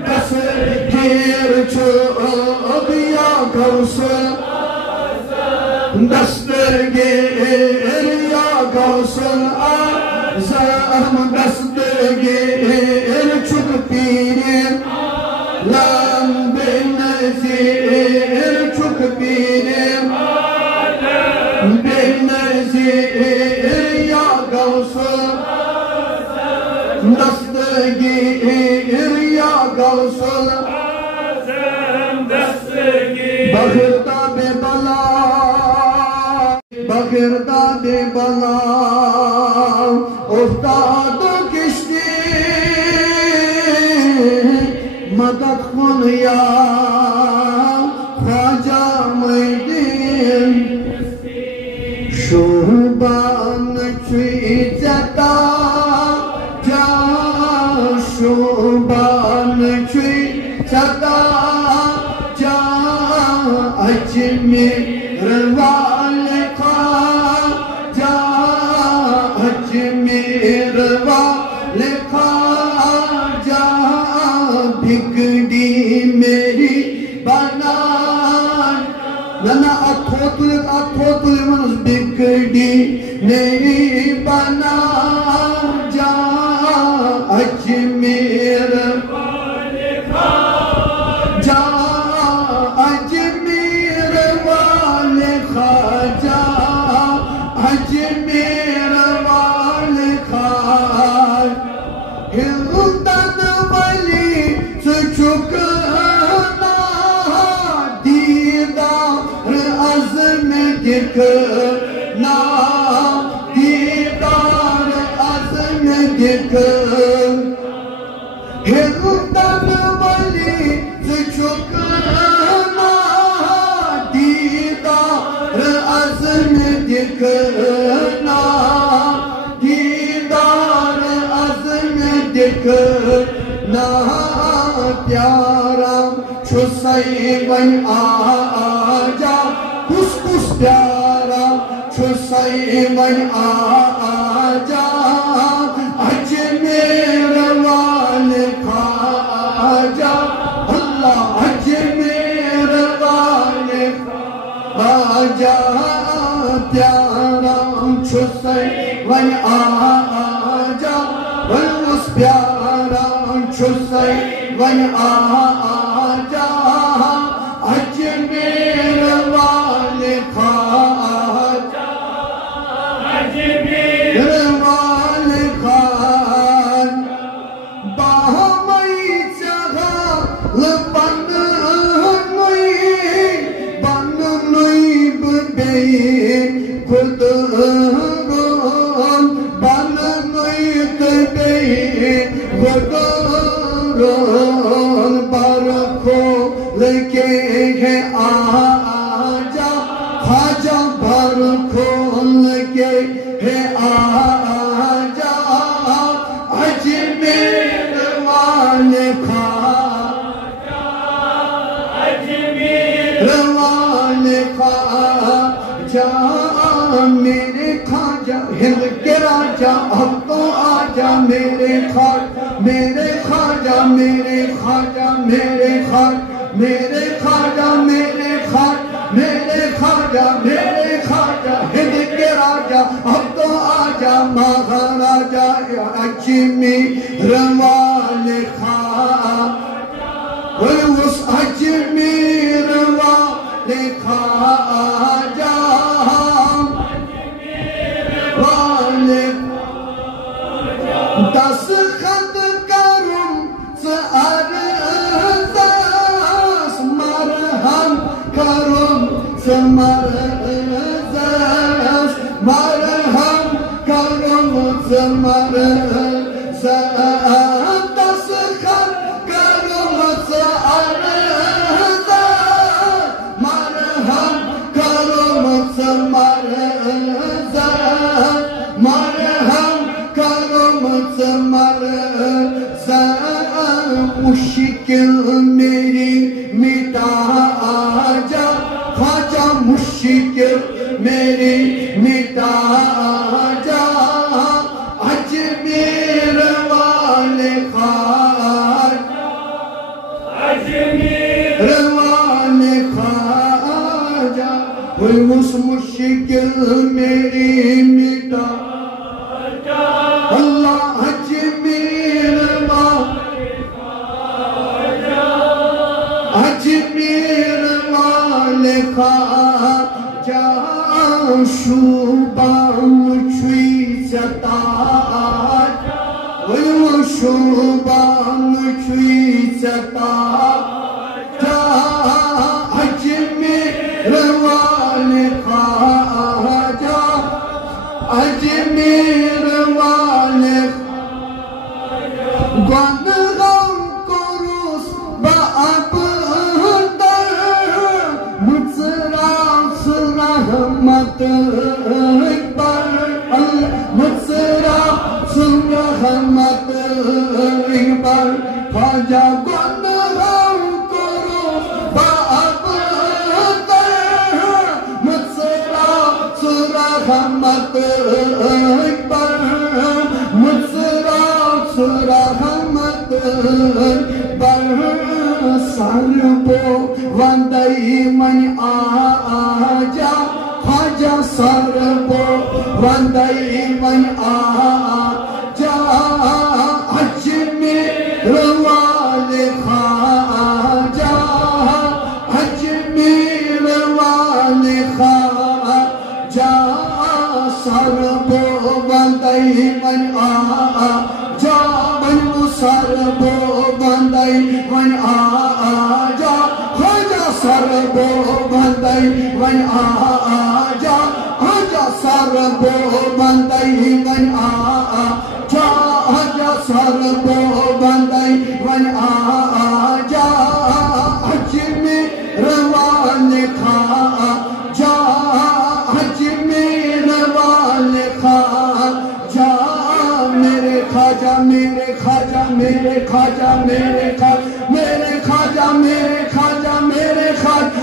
tasgir çok ya Gavsul dastgir ya Gavsul Azam dastgir çok pirim Lam benazir çok pirim benazir ya Gavsul dastgir ya Gavsul Bagırda bebala Bagırda bebala Oftadı geçti Madat kul ya Haca mıydın Şuban çüyceta Ja Şuban çüyceta Ajmer wale khaja Ajmer wale khaja bigdi meri banan nana athotul manus bigdi meri banan ja Ajmer wale khaja Ajmer wale khaja Hildan wali suçukna Didar azm dikna Didar azm dikna Hildan wali suçukna Didar azm dikna Didar azm dikna Pyara çusayvan aja Kus kus pyara çusayvan aja Ajmer wale khaja Allah Ajmer wale khaja Pyara çusayvan aja Us pyara çusayvan aja Ajmer wale khaja Ajmer wale khaja Bahamay chaga bannoy bbe Kuduron bannoy bbe Kuduron barko leke hai aja Khaja barko leke hai aja Ajmer wale khaja Ajmer wale khaja Mere khaja Hind ke raja ab to aaja mere khaja Mere khaja mere khaja mere khaja Mere khaja mere khaja mere khaja mere khaja Hind ke raja ab to aaja Maharaja Ajmer wale khaja Us Ajmer wale khaja Das khat karum se ardas करुम समरज़ मरहम करुम समरज़ तस्खर करुम समरज़ मरहम करुम समरज़ मरहम करुम समरज़ मुश्किल मेरी मिटा जा ख्वाजा मुश्किल मेरी मिटा जा अजमेर वाले ख्वाजा अजमेर वाले ख्वाजा उस मुश्किल मेरी मिटा जा अल्लाह अजमेर अजमेर वाले ख्वाजा शुबान छुई सताज वो शुबान छुई सताज अजमेर वाले ख्वाजा अजमेर वाले गनगम कुरुस बाब रहमत पर मुसरा रहमत पर ख्वाजा गुनगम करो बाब मुसरा रहमत पर मुसरा रहमत पर सरबो वंदई मन आजा ख्वाजा सरबो वंदई मन आजा अजमेर वाले ख्वाजा अजमेर वाले ख्वाजा सरबो वंदई मन आजा सरबो वंदई मन आजा ख्वाजा सरबो वंदई मन आजा ख्वाजा सरबो वंदई मन आजा ख्वाजा सरबो वंदई मन आजा अजमेर वाले ख्वाजा अजमेर वाले ख्वाजा मेरे ख्वाजा मेरे ख्वाजा मेरे ख्वाजा मेरे ख्वाजा मेरे ख्वाजा मेरे ख्वाजा मेरे ख्वाजा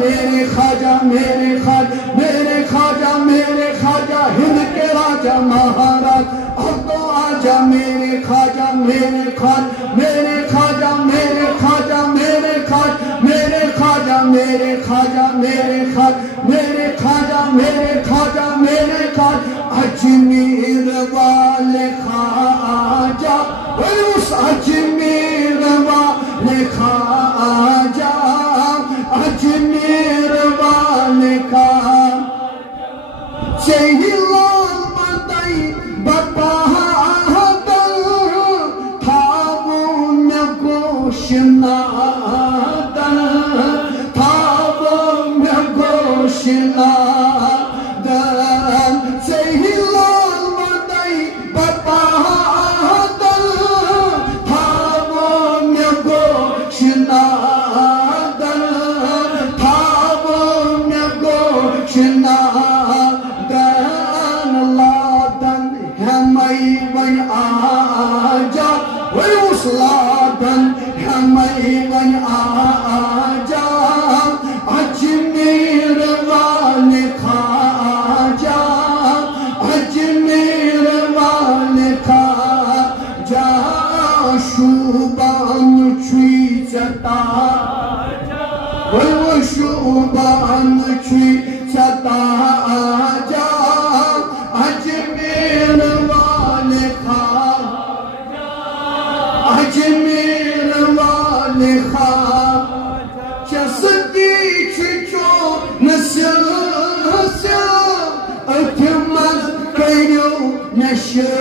मेरे ख्वाजा मेरे ख्वाजा मेरे ख्वाजा मेरे ख्वाजा हिंद के राजा महाराज अब तो आजा मेरे ख्वाजा मेरे ख्वाजा मेरे ख्वाजा मेरे ख्वाजा मेरे ख्वाजा मेरे ख्वाजा मेरे ख्वाजा मेरे ख्वाजा मेरे ख्वाजा मेरे ख्वाजा मेरे ख्वाजा अजमेर वाले ख्वाजा उस अजमेर वाले ख्वाजा अजमेर वाले ख्वाजा सही लाल बंदई बहादुर था वो न गोशनादन था वो न गोशनादन सही लाल बंदई बहादुर था वो न गोशनादन था वो न गोशनादन लादन हमें वन आजा उस लादन हमें वन आजा अजमेर वाले ख्वाजा अजमेर वाले ख्वाजा शुबान छुई सताजा वो शुबान छुई सताजा अजमेर वाले ख्वाजा अजमेर वाले ख्वाजा सदी छो नस्ल अथमज करो नशा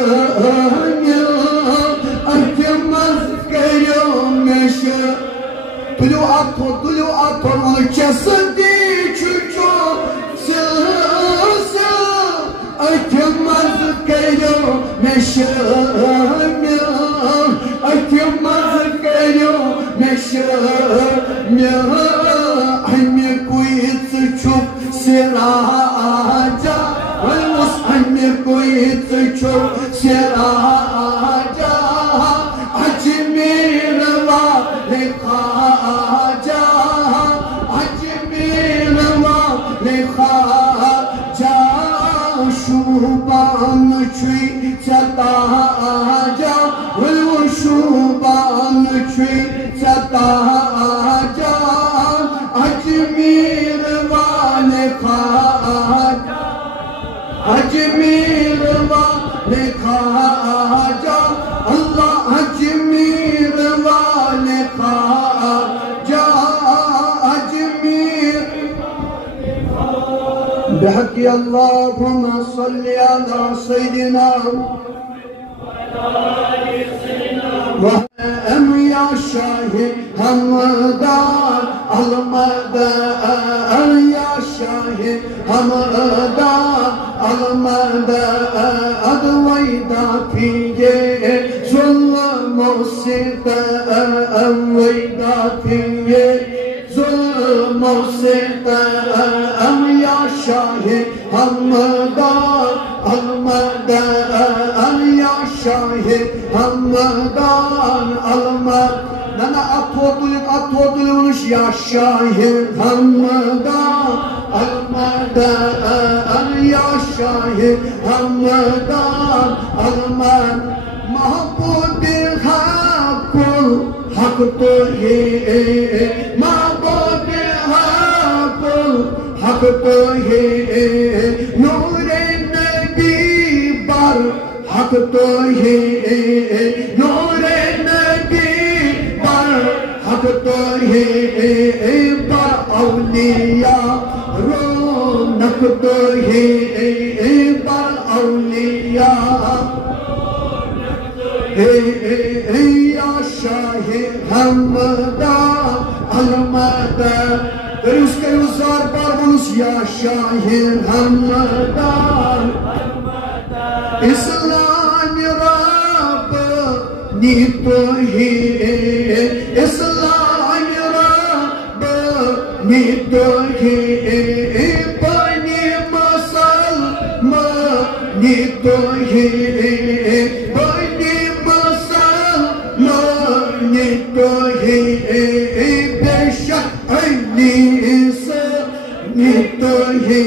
अथमज करो नशा Dulu ator kesindi çuçuk Akılmaz geliyor meşrem Akılmaz geliyor meşrem Anne kuyusu çok siraca Anne kuyusu çok siraca Acmir vali khaca Acmir vali khaca Şuban çüy sataca Şuban çüy sataca Acmir vali khaca Acmir vali khaca Allah Acmir vali khaca Acmir بحق اللهم صل على سيدنا وهم يا شاهد همدان المدان يا شاهد همدان المدان أدويدا فيه ظلم الستان ويدا فيه ظلم الستان يا شاهد همدان المدان يا شاهد همدان المدان Nana atordulmuş ya şahit Hamdan Almadan ya şahit Hamdan Alman Mahbub-i Hakkul Haktuhi Mahbub-i Hakkul Haktuhi Nur-i Nebi bar Haktuhi Nur-i Nebi Haktuhi bar awliya Naktuhi bar awliya Ya Şahid Hamdan Almadan Rüzgar uzar barbuns ya Şahid Hamdan İslam-ı Rabb'ı nitohi İslam-ı Rabb'ı nitohi Bani masal ma nitohi Bani masal ma nitohi Beşak aynısı nitohi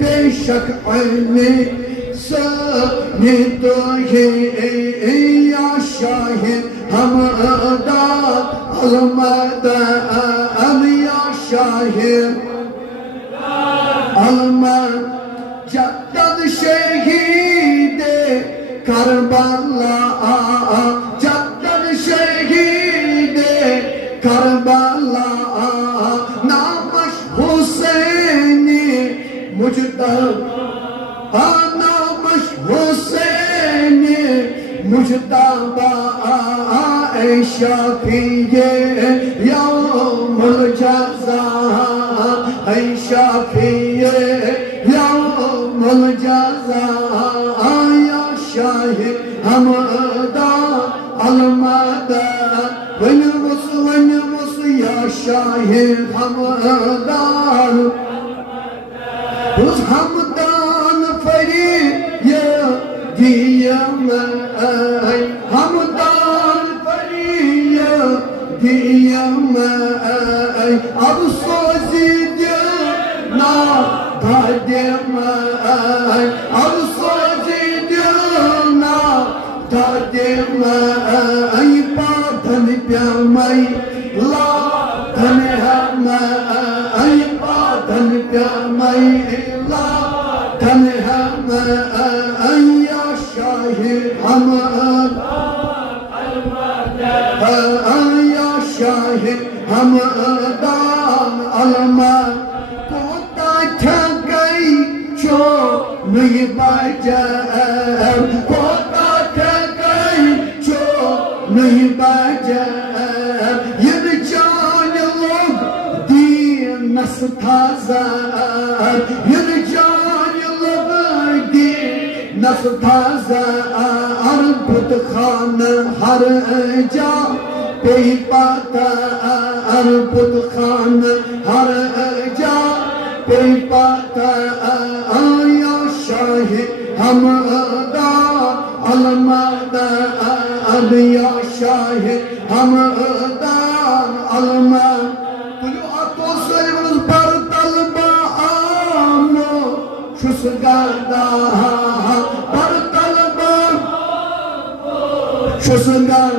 Beşak aynısı nitohi Ya Şahid Hamdan Almadan Ya Şahid Alman Caddad şehide Karbala Caddad şehide Karbala Namaş Hüseyin'i Muctaba Namaş Hüseyin'i Muctaba Ey Şafiye Yavmul Ceza Ey Şafiye Yavmul Ceza Ya Şahid Hamdan Almadan Venus Ya Şahid Hamdan Hamdan Feriye diyemey Hamdan Feriye diyemey Adı sözü diyemey Tademey Adı sözü diyemey Tademey Badan diyemey La tanehemey Badan diyemey La tanehemey Ya Şahid Hamdan Ya Şahid Hamdan Alman Kota Çakay Çok Nıйбаcer Kota Çakay Çok Nıйбаcer Yedi nasıl taze yılcan yıllardı nasıl taze arput khanı harca beypata arput khanı harca beypata ya şahit hamda almada ya şahit hamda alma Kulu atosayımız bartalba amno şu sıgada bartalba şu sıgada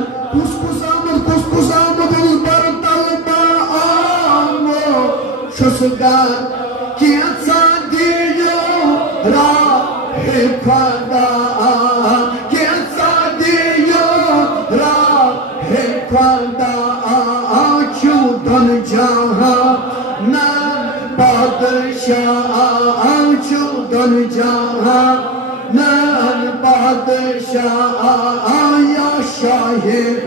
kuskusamız bartalba amno şu sıgada kiyatsa diyo rahifada kiyatsa diyo rahifada Çudan cahanan padişah Çudan cahanan padişah ya şahit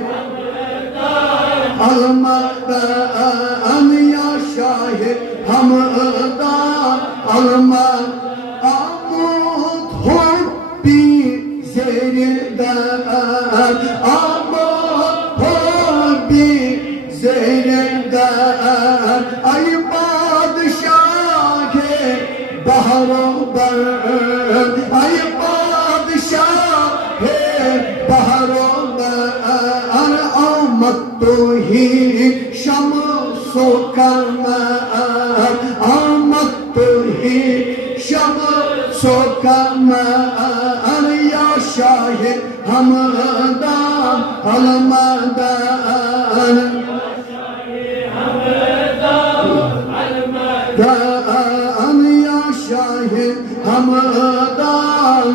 almadan ya şahit hamdan almadan amut hubbi zeriden amut hubbi zeriden ay padişah bahro bar ay padişah bahro bar amat tohi şam sokana amat tohi şam sokana ya şahit hamdan almadan Dağın ya şahit hamdan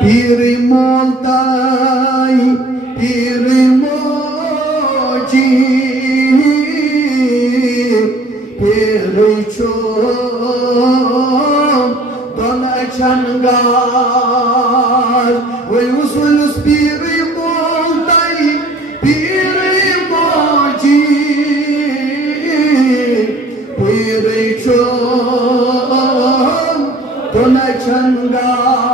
Piri moltay Piri moci Piri çok Dona çangar Ve usulüs piri moltay Piri moci Dona çangar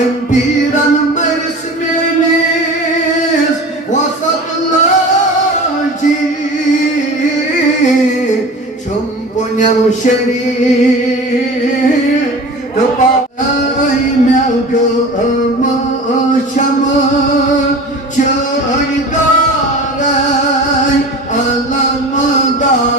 empiran mersmeniz vasatlaci çumpunyam şerif tepay melgama şamı çaydaray alamadaro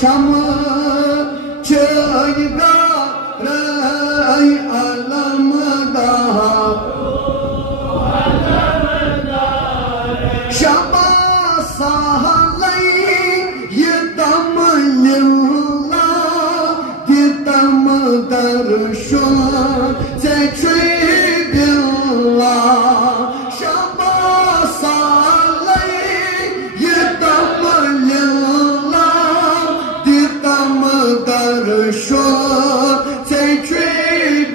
çamı çaygaray alamda Şaba sahalay yedam lilla didam darşun zeçi billah Şaba sahalay yedam lilla didam darşun zeçi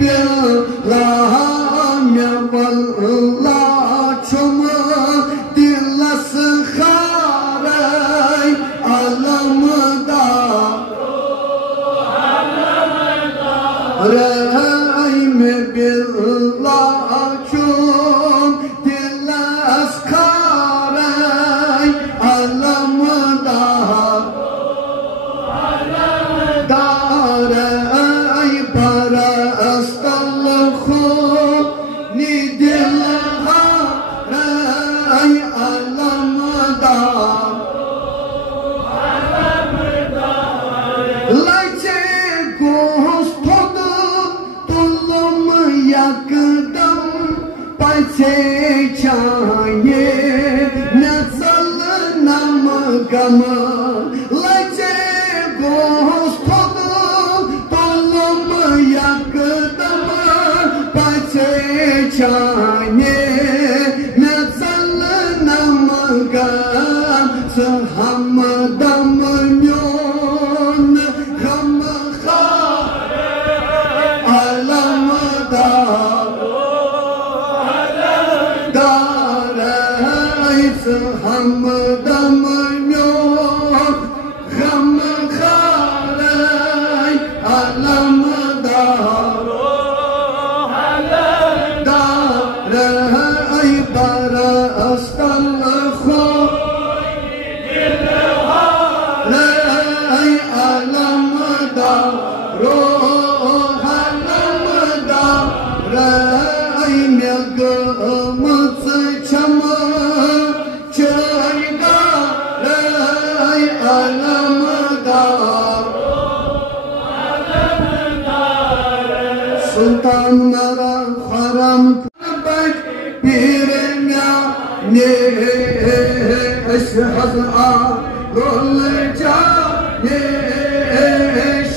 billah mevallah çumu Rayme billahum dilas karay alamda daray para astalhu ni dilaray alamda yakdam paise chaye nazal nam gam lache gostod tolum yakdam paise chaye nazal nam gam sahamdam nyon gam Hamdam yok gam kharay alamda daray bara astalhu ray alamda roh alamda ray megmut chama Sultan Mara Haram Bak Birina Ne Eşhad Rolca Ne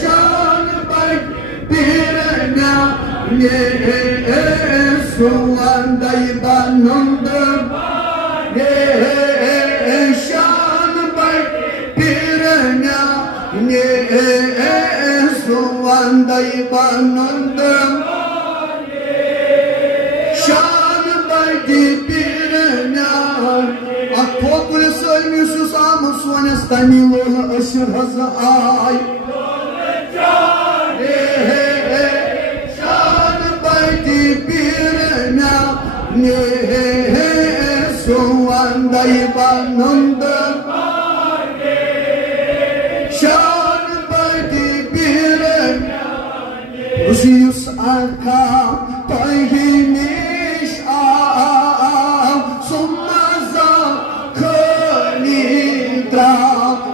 Şan Bak Birina Ne Suvan Daybanımdır Ne Şan Bak Birina Ne Suvan Daybanımdır Акпокуле сольмишу саму соня станило аширхаза ай Шан байти бирна не суан дайбанымда Шан байти бирна Узиюс арка тайгиниш Summaza khalidra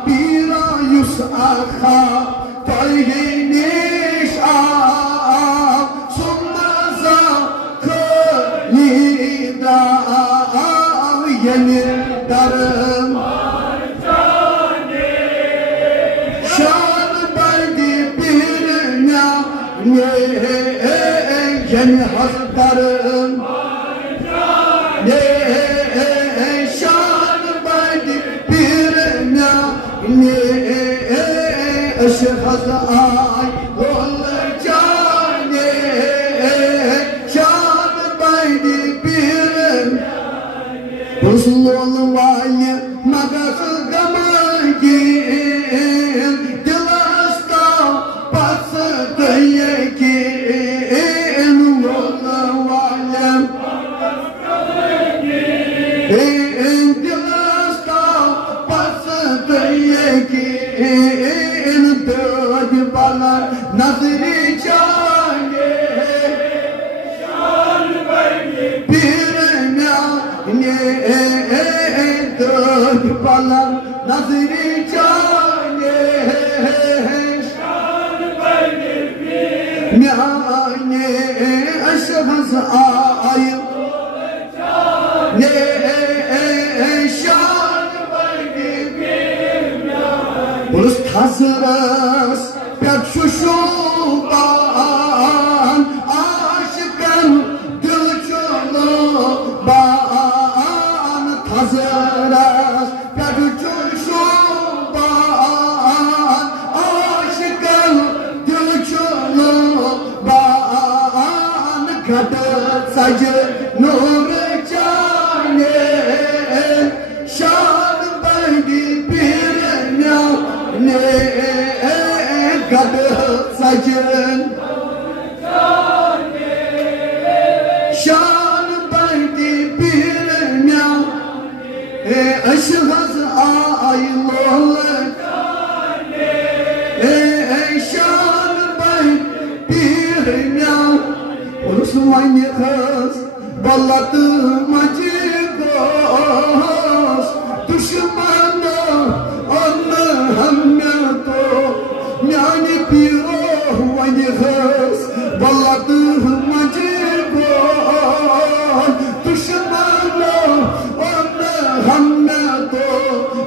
Pira yus'akha Tayginish Summaza khalidra Yenir darım Şan baydi birine Yeni hazdarım Şan baydi birine Eşhad ay olacağını Şan baydi birine Uzlul vali magazı gamagin Dilasta bastı yekin Uzlul vali Dilasta bastı yekin Död balar nazri cani Şan baydi birine Död balar nazri cani ay ne şan Ulus hazırız pek şuşudan aşıkın gülçulu ban hazırız pek şuşudan aşıkın gülçulu ban kadı sacı nur cane şan baydi bir ne kadı sacın şan baydi bir ışığız aylılı şan baydi bir Osmanlı kız balladım acıkız düşmanı Allah'ımmet o yani bir ovayı kız balladım acıkız düşmanı Allah'ımmet o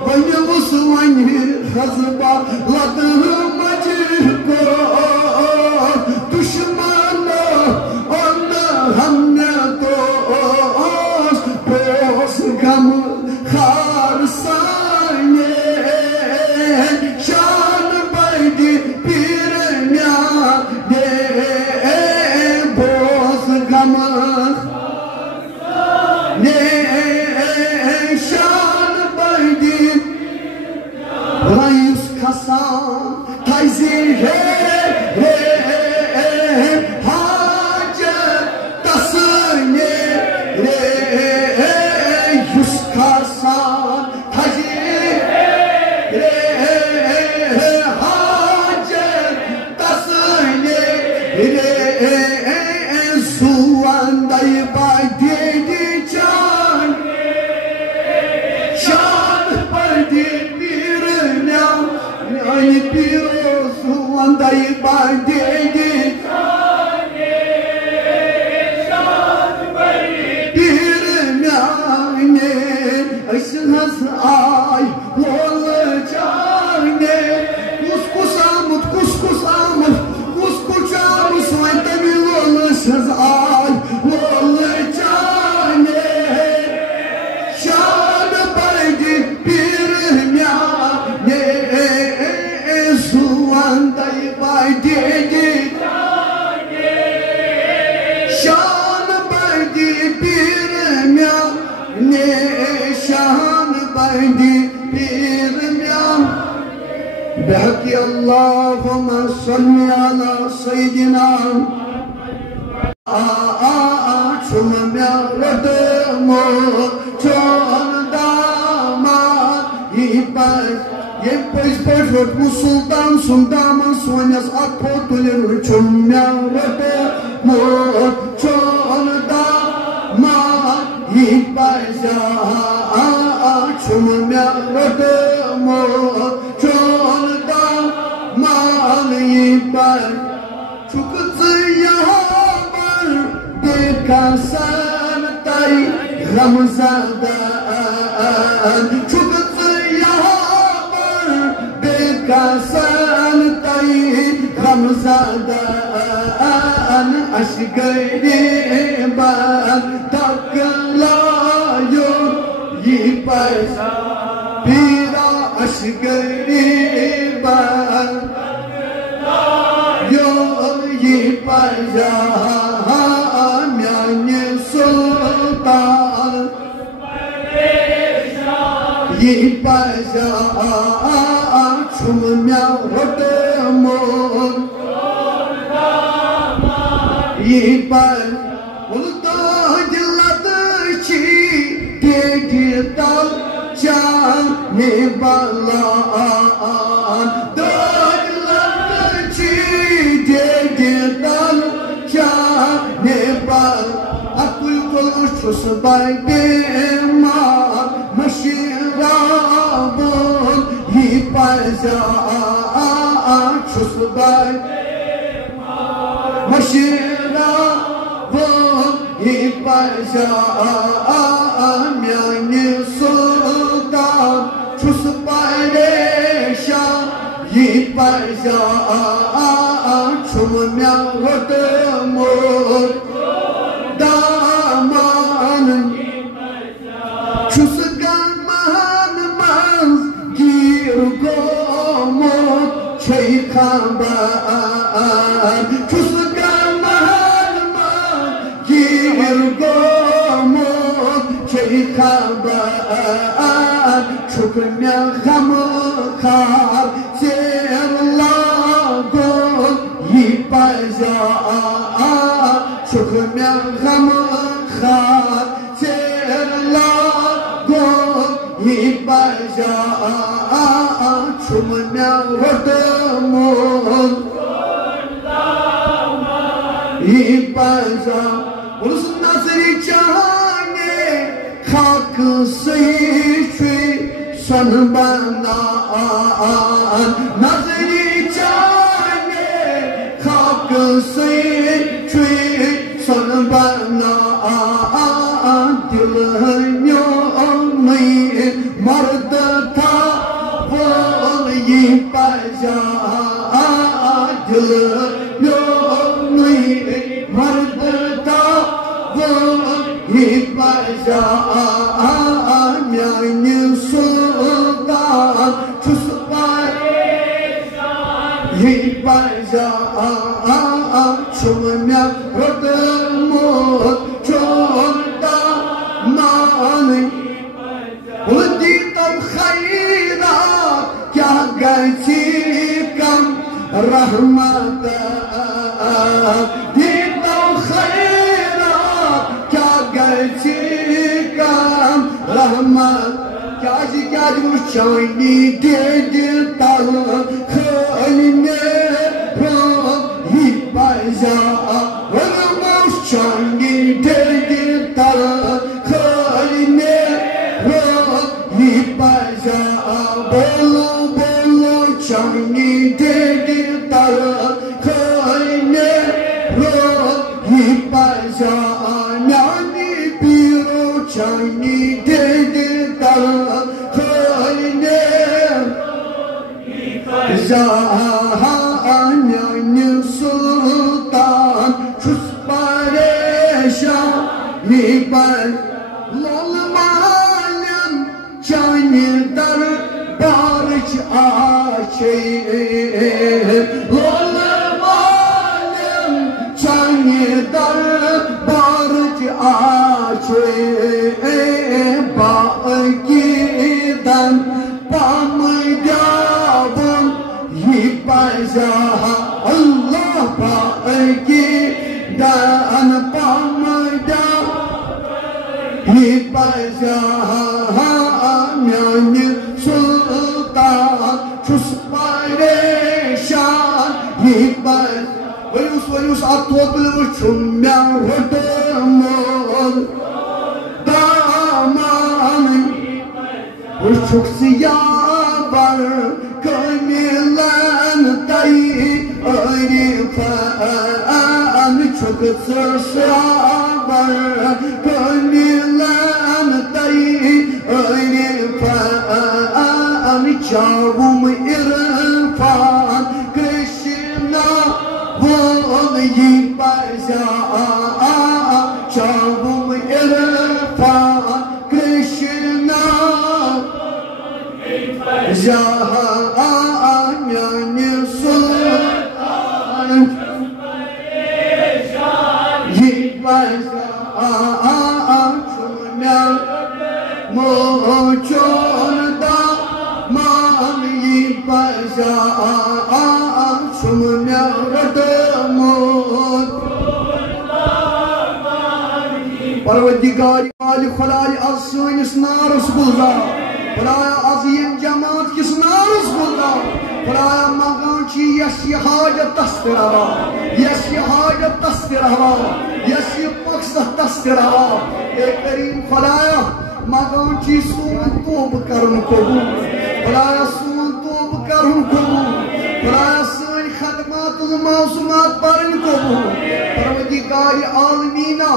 bana Osmanlı kız balladım acıkız düşmanı Allah'ımmet o Bozgamı harsane şan baydi bir ne bozgamı ne şan baydi Rayus kasan tayzihe ay olacağını kuskusamut kuskuçamut svantemi oluşuz ay olacağını şan baydi bir ne suvandayı baydi şan baydi bir ne şan baydi bir Behki Allahümme salli ala seyyidina Çulum yavrumu çol damat Yepes peşot musuldan sultamın soğanyas akpotulir Çulum yavrumu çol damat Yepes Çulum yavrumu çol damat Yepes Çukutsu yağmur bekasan tay Ramazan'dan Çukutsu yağmur bekasan tay Ramazan'dan aşk-ı ben takılayım Yipay Pira aşk-ı ben Yipay yani sultan Yipay çulum yavrumun Yipay Uluda yılladı ki dedi dal canı balan Dağladı ki dedi dal canı balan Akıl konuşusu baydema Maşirabun Yipay çusu baydema Maşirabun ये पाजा म्याने सुल्तान छुस परेशान ये पाजा छुम म्या what मोर दामान छुस गमान मान गिर गोमो छई खाबान छुस गमान मान गिर गोमो छई खाबान छुक म्या खम खार सेर लागो ये पाजा छुक म्या खम खार सेर लागो ये पाजा छुम म्या वट मोल ये पाजा उस नजरी चाहने खाक सही सनबना नजरी चाहने खाक सही सनबना दिल न्यो में मर्द था वो ये पाजा दिल न्यो में मर्द था वो ये पाजा म्याने सुल्तान छुस परेशान ये पाजा छुम म्या वट मोर चोरता मान बुद्धि तब खैरा क्या गची कम रहमत दी तब खैरा क्या गची कम रहमत क्या जी मुशानी दे तल खली मेरो ही पाजा मुशानी दे तल खली मेरो ही पाजा बोलो बोलो चांदी दे तल खली मेरो ही पाजा नानी पीरो चांदी दे तल खली म्याने सुल्तान छुस परेशान ये पर लोल मालम चाने दर बारिश आशे लोल मालम चाने दर बारिश आशे बाकी दन पाम जाबन ये पाजा अल्लाह पाकी दन पाम जाबन ये पाजा म्याने सुल्तान छुस परेशान ये वयुस अतोबल वुछुम म्या वट मोल दामान वुछुक सियाबर कमिलन तई अरे फान छुक सियाबर कमिलन तई अरे फान चावुम इरफान कृष्णा वो ये पाजा चावुम इरफान कृष्णा जहाँ म्याने सुल्तान ये पाजा छुम म्या मोचोरदा मान ये पाजा छुम म्या रट मोर परवरदिगार आलि खुदाय आज सानिस नारस गुलजार खुदाया आज यम जमात किस नारस गुलजार खुदाया मगान छी यस ये हाजत तस्तिरवा यस ये हाजत तस्तिरवा यस ये मकसद तस्तिरवा ए करीम खुदाया मगान छी सोन तोब करन कबूल खुदाया सोन तोब करन कबूल खुदाया सन खदमात मौसुमात परन कबूल परवरदिगार आलमीना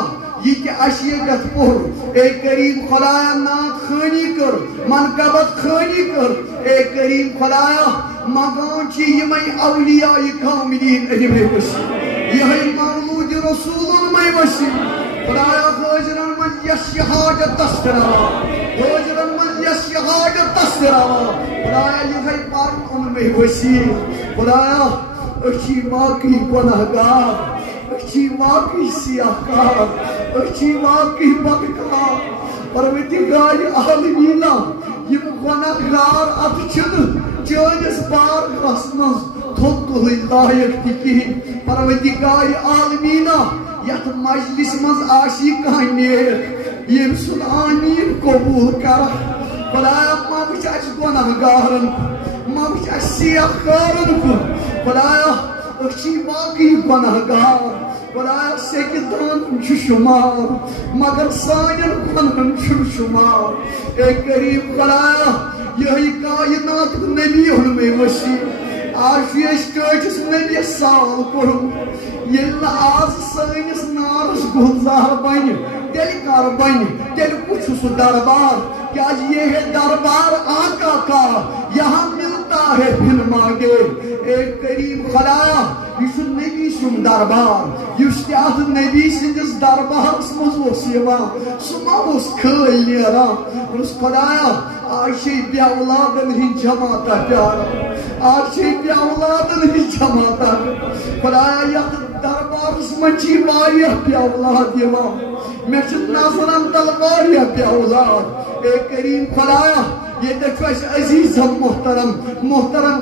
ये कि अशीगत पुर ए करीम खुदाया नाक खानी कर मनकबत खानी कर ए करीम खुदाया मगान ची यमई औलिया कामिलीन अजमे वसी यही मौलूद रसूलन में वसी खुदाया हाजरन मन यश हाजत तस्करावा हाजरन मन यश हाजत तस्करावा खुदाया यही पार में वसी खुदाया अच्छी वाकई गुनाहगार अच्छी वाकई सियाहकार अच्छी वाकई बदकार परवरदिगार आलमीना यम गुनाहगार अतचन चानिस बारगाहस मज थोक लायक ती परवरदिगार आलमीना यथ मजलिस मज आशी कह नेक यम सुन आमीन कबूल कर खुदाया मा वच गुनाहगारन मा वच सियाहकारन कुन खुदाया अच्छी वाकई गुनाहगार खुदाया सेकिदान शुमार मगर सानन गुनाहन शुमार ए करीम खुदाया यही कायनात नबी में वसी आज चर्चस नबी साल कोर ये आज सैनिस नारस गुलजार बन तेल कर बन तेल कुछ सु दरबार क्या ये है दरबार आका का यहाँ मिलता है फिर मांगे एक करीम खुदाया यह नबी सुन दरबार यह नबी सिंदिस दरबार सुमा खल नेरान खुदाया आज बेऔलादन हिंद जमात प्यार आज बेऔलादन हिंद जमात खुदाया यथ दरबारस मची वारिया बेऔलाद मे नजरन तल वारिया बेऔलाद ए करीम खुदाया ये अजीज मोहतरम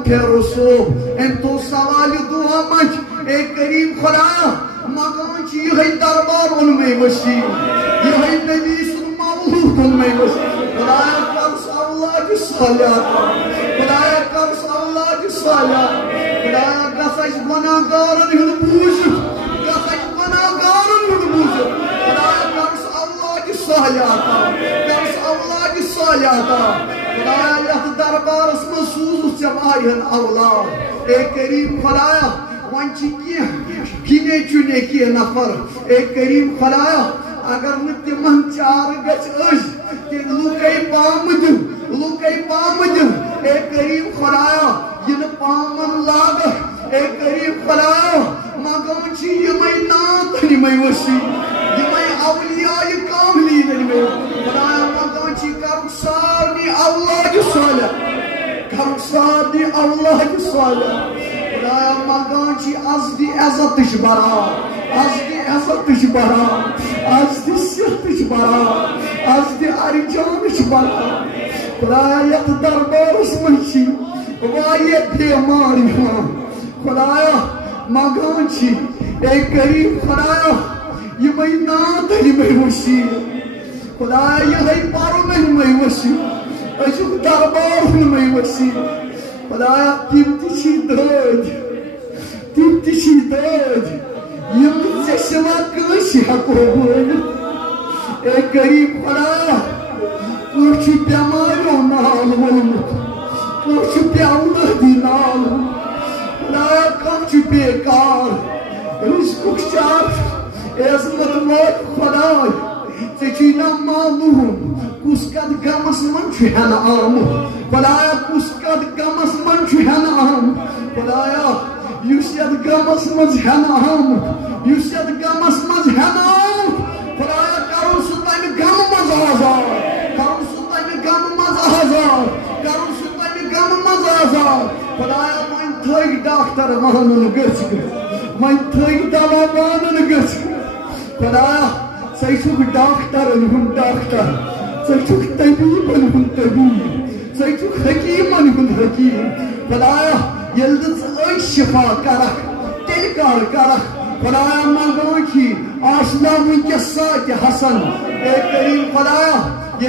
फेरो सोब अम तो सवाल दुआ मच ए करीम खुदाया मकान यही दरबार उनमें वसी यही नबी सुन मौलूद उनमें वसी खुदाया कर औलाद सालियात खुदाया कर औलाद सालियात खुदाया गसज गुनाहगारन हुन बूझ गसज गुनाहगारन हुन बूझ खुदाया कर औलाद सालियात कर औलाद सालियात खुदाया यह दरबारस में सूज जमायन औलाद ए करीम खुदाया वन गिने चुने की नफर ए करीम खुदाया अगर न तिमन चार गच लुकई पाम दिन ए करीम खुदाया इन पामन लाग ए करीम खुदाया मगान यमई नात निमई वसी यमई औलिया कामिलीन निमई खुदाया मगान कर सारनी औलाद सालिह कर सारनी औलाद सालिह खुदाया मगान आज दी इज्जत बरा आज दी इज्जत बरा आज दी सेहत बरा आज दी अरिजान बरा खुदाया यथ दरबारस मची वारिया बेमार खुदाया मगान ए करीम खुदाया यमई नात निमई वसी खुदाया यही पारुन निमई वसी अजुक दरबार निमई वसी खुदाया तिम दद यम सिवा कस हको ए करीम खुदाया कह बेमारो नाल वोनमुत कह बेऔलादी नाल खुदाया कह बेकार रिज़्क़ुक चार एज़मत वात खुदाय चे ना मालूम कुस कद गमस मन हन आमुत खुदाया कुस कद गमस मन हन आमुत खुदाया युस यत गमस मज हन आमुत युस यत गमस मज हन आमुत खुदाया करो सु तमि गम मज आजाद करो सु तमि गम मज आजाद करो सु तमि गम मज आजाद खुदाया मन थई डॉक्टर मानन गछ मन थई दवा मानन गछ खुदाया सैछुक डॉक्टर हुन डॉक्टर सैछुक तबीबन हुन तबीब सैछुक हकीमन हुन हकीम खुदाया यल्द शिफा करक तेल कर खुदाया मगान आशना वनकस सात हसन ए करीम खुदाया ये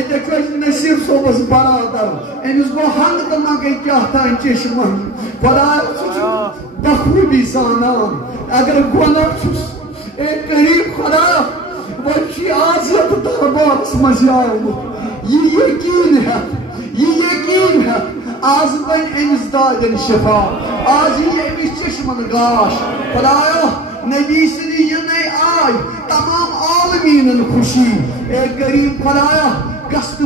नसीर सोबस बरादर अमिस गो हंग तो मगई क्या तान चश्मन खुदाया बखूबी जानान अगर गुनाह ए करीम खुदाया वही आज दरबारस मज ये यकीन है आज बन अमिस दादन शिफा आज ये अमिस चश्मन गाश खुदाया नबी सदी ये आय तमाम आलमी आलमीन खुशी ए करीम खुदाया गस्त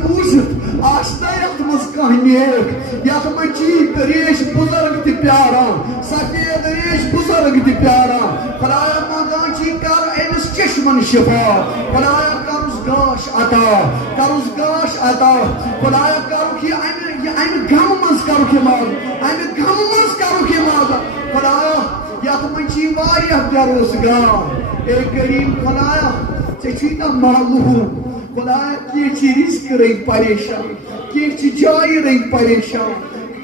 बूझित आस्ता यत मज कह नेक यत मन रेश बुजुर्ग त प्यारान सफेद रेश बुजुर्ग त प्यारान खुदाया मंगान कर अमिस चश्मन शिफा खुदाया करुस गाश अता खुदाया करुक अमि गम मज करुक माज खुदाया यत मन बेरोजगार ए करीम खुदाया चे मालूम खुदाया कह रिस्क रंग परेशान कह जाय रंग परेशान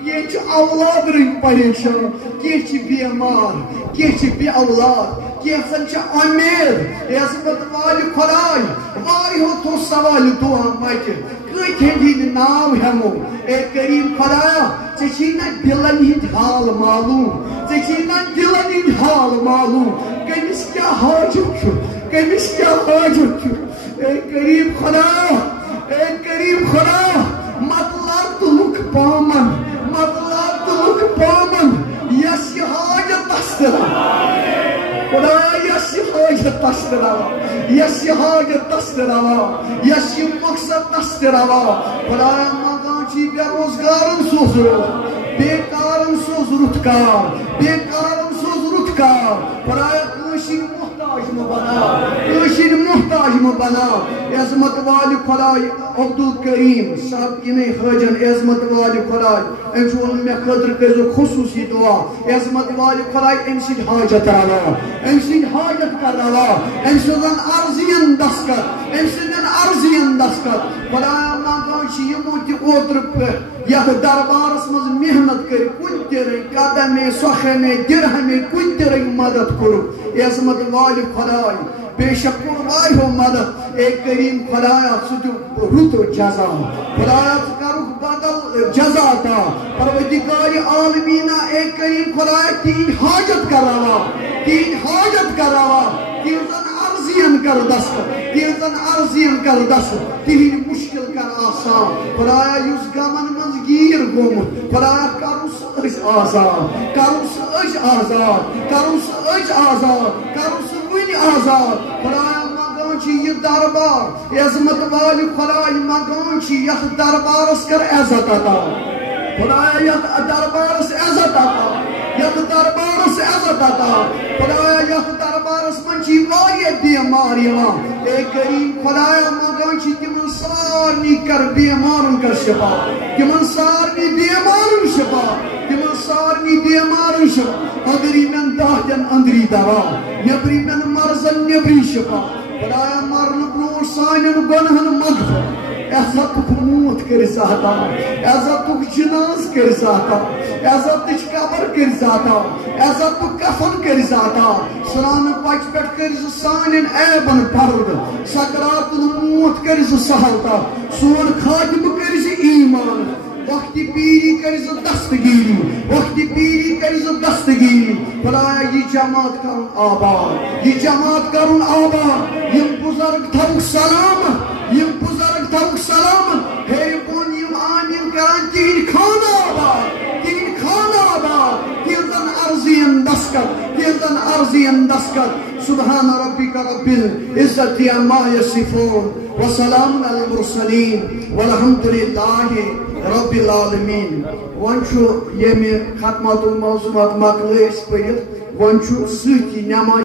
कह औलाद रंग परेशान कह बेमार कह बे औलाद कैसन अमीर अजमत वाल खुदाय वारियो तो सवाल दुआ मत कत हंद नाव हेमो ए करीम खुदाया चे दिलन हंद हाल मालूम दिलन हंद हाल मालूम कमिस क्या हाजत ए करीम खुदा मतलब तुलुक पामन यस हाजत तस्दरा खुदा यस हाजत तस्दरा यस मकसद तस्दरा खुदा मंगान बेरोजगारन सोज बेकारन सोज रुतकार खुदा मोहताज म बना अजमत वाल खुदाय अब्दुल करीम साहब इने हजन अजमत वाल खुदाय मे खतर कर खुसूसी दुआ अजमत वाल खुदाय अम हाजत करवा अम अर्जियन दस्कत खुदाया मंगान यमो तोत्र पे यथ दरबारस मज मेहनत कर कुन रंग कदमे सोखमे दिरहमे कुन रंग मदद करो अजमत वाल खुदाय बेशक वारियो मदद ए करीम खुदाया सुत रुत जजा खुदाया करुक बदल जजा ता परवरदिगार आलमीना ए करीम खुदाया तीन हाजत करावा तीन अर्जियन कर दस तिहिन मुश्किल कर आसान खुदाया युस गमन मज गीर गोमुत खुदाया करुस आजाद खुदाया मंगान यह दरबार अजमत वाल खुदाय मंगान यथ दरबारस कर इज्जत अता खुदाया यथ दरबारस इज्जत अता खुदाया यथ दरबारस मन बेमार ए करीम खुदाया मंगान तिमन सारनी कर बेमारन कर शिफा तिमन सारनी बेमारन शिफा अंदरी मन दाहन अंदरी दवा नबरी मन मर्जन नबरी शिफा खुदाया मरन ब्रो सानन गुनहन मगफरत इज्जतुक मूत कर साता इज्जतुक जनाज कर साता इज्जतुक कबर कर साता इज्जतुक कफन कर साता सलाम पच पेट कर सानन ऐबन पर्द सकरातुल मौत कर सहलता सोन खातिम कर ईमान वक्ति पीरी कर दस्तगीरी खुदाया ये जमात करुन आबाद यम बुजुर्ग थरुक सलाम हे बोन यम आमीन करान तीन खाना आबाद तीन अर्जियन दस्कत सुबहान रब्बिका रब्बिल इज्जति अम्मा यसिफून व सलामुन अलल मुरसलीन वल्हम्दुलिल्लाहि रब्बिल आलमीन वन यम खत्मातुल मौज़ूआत मकलस पढ़ित वन सती नमाज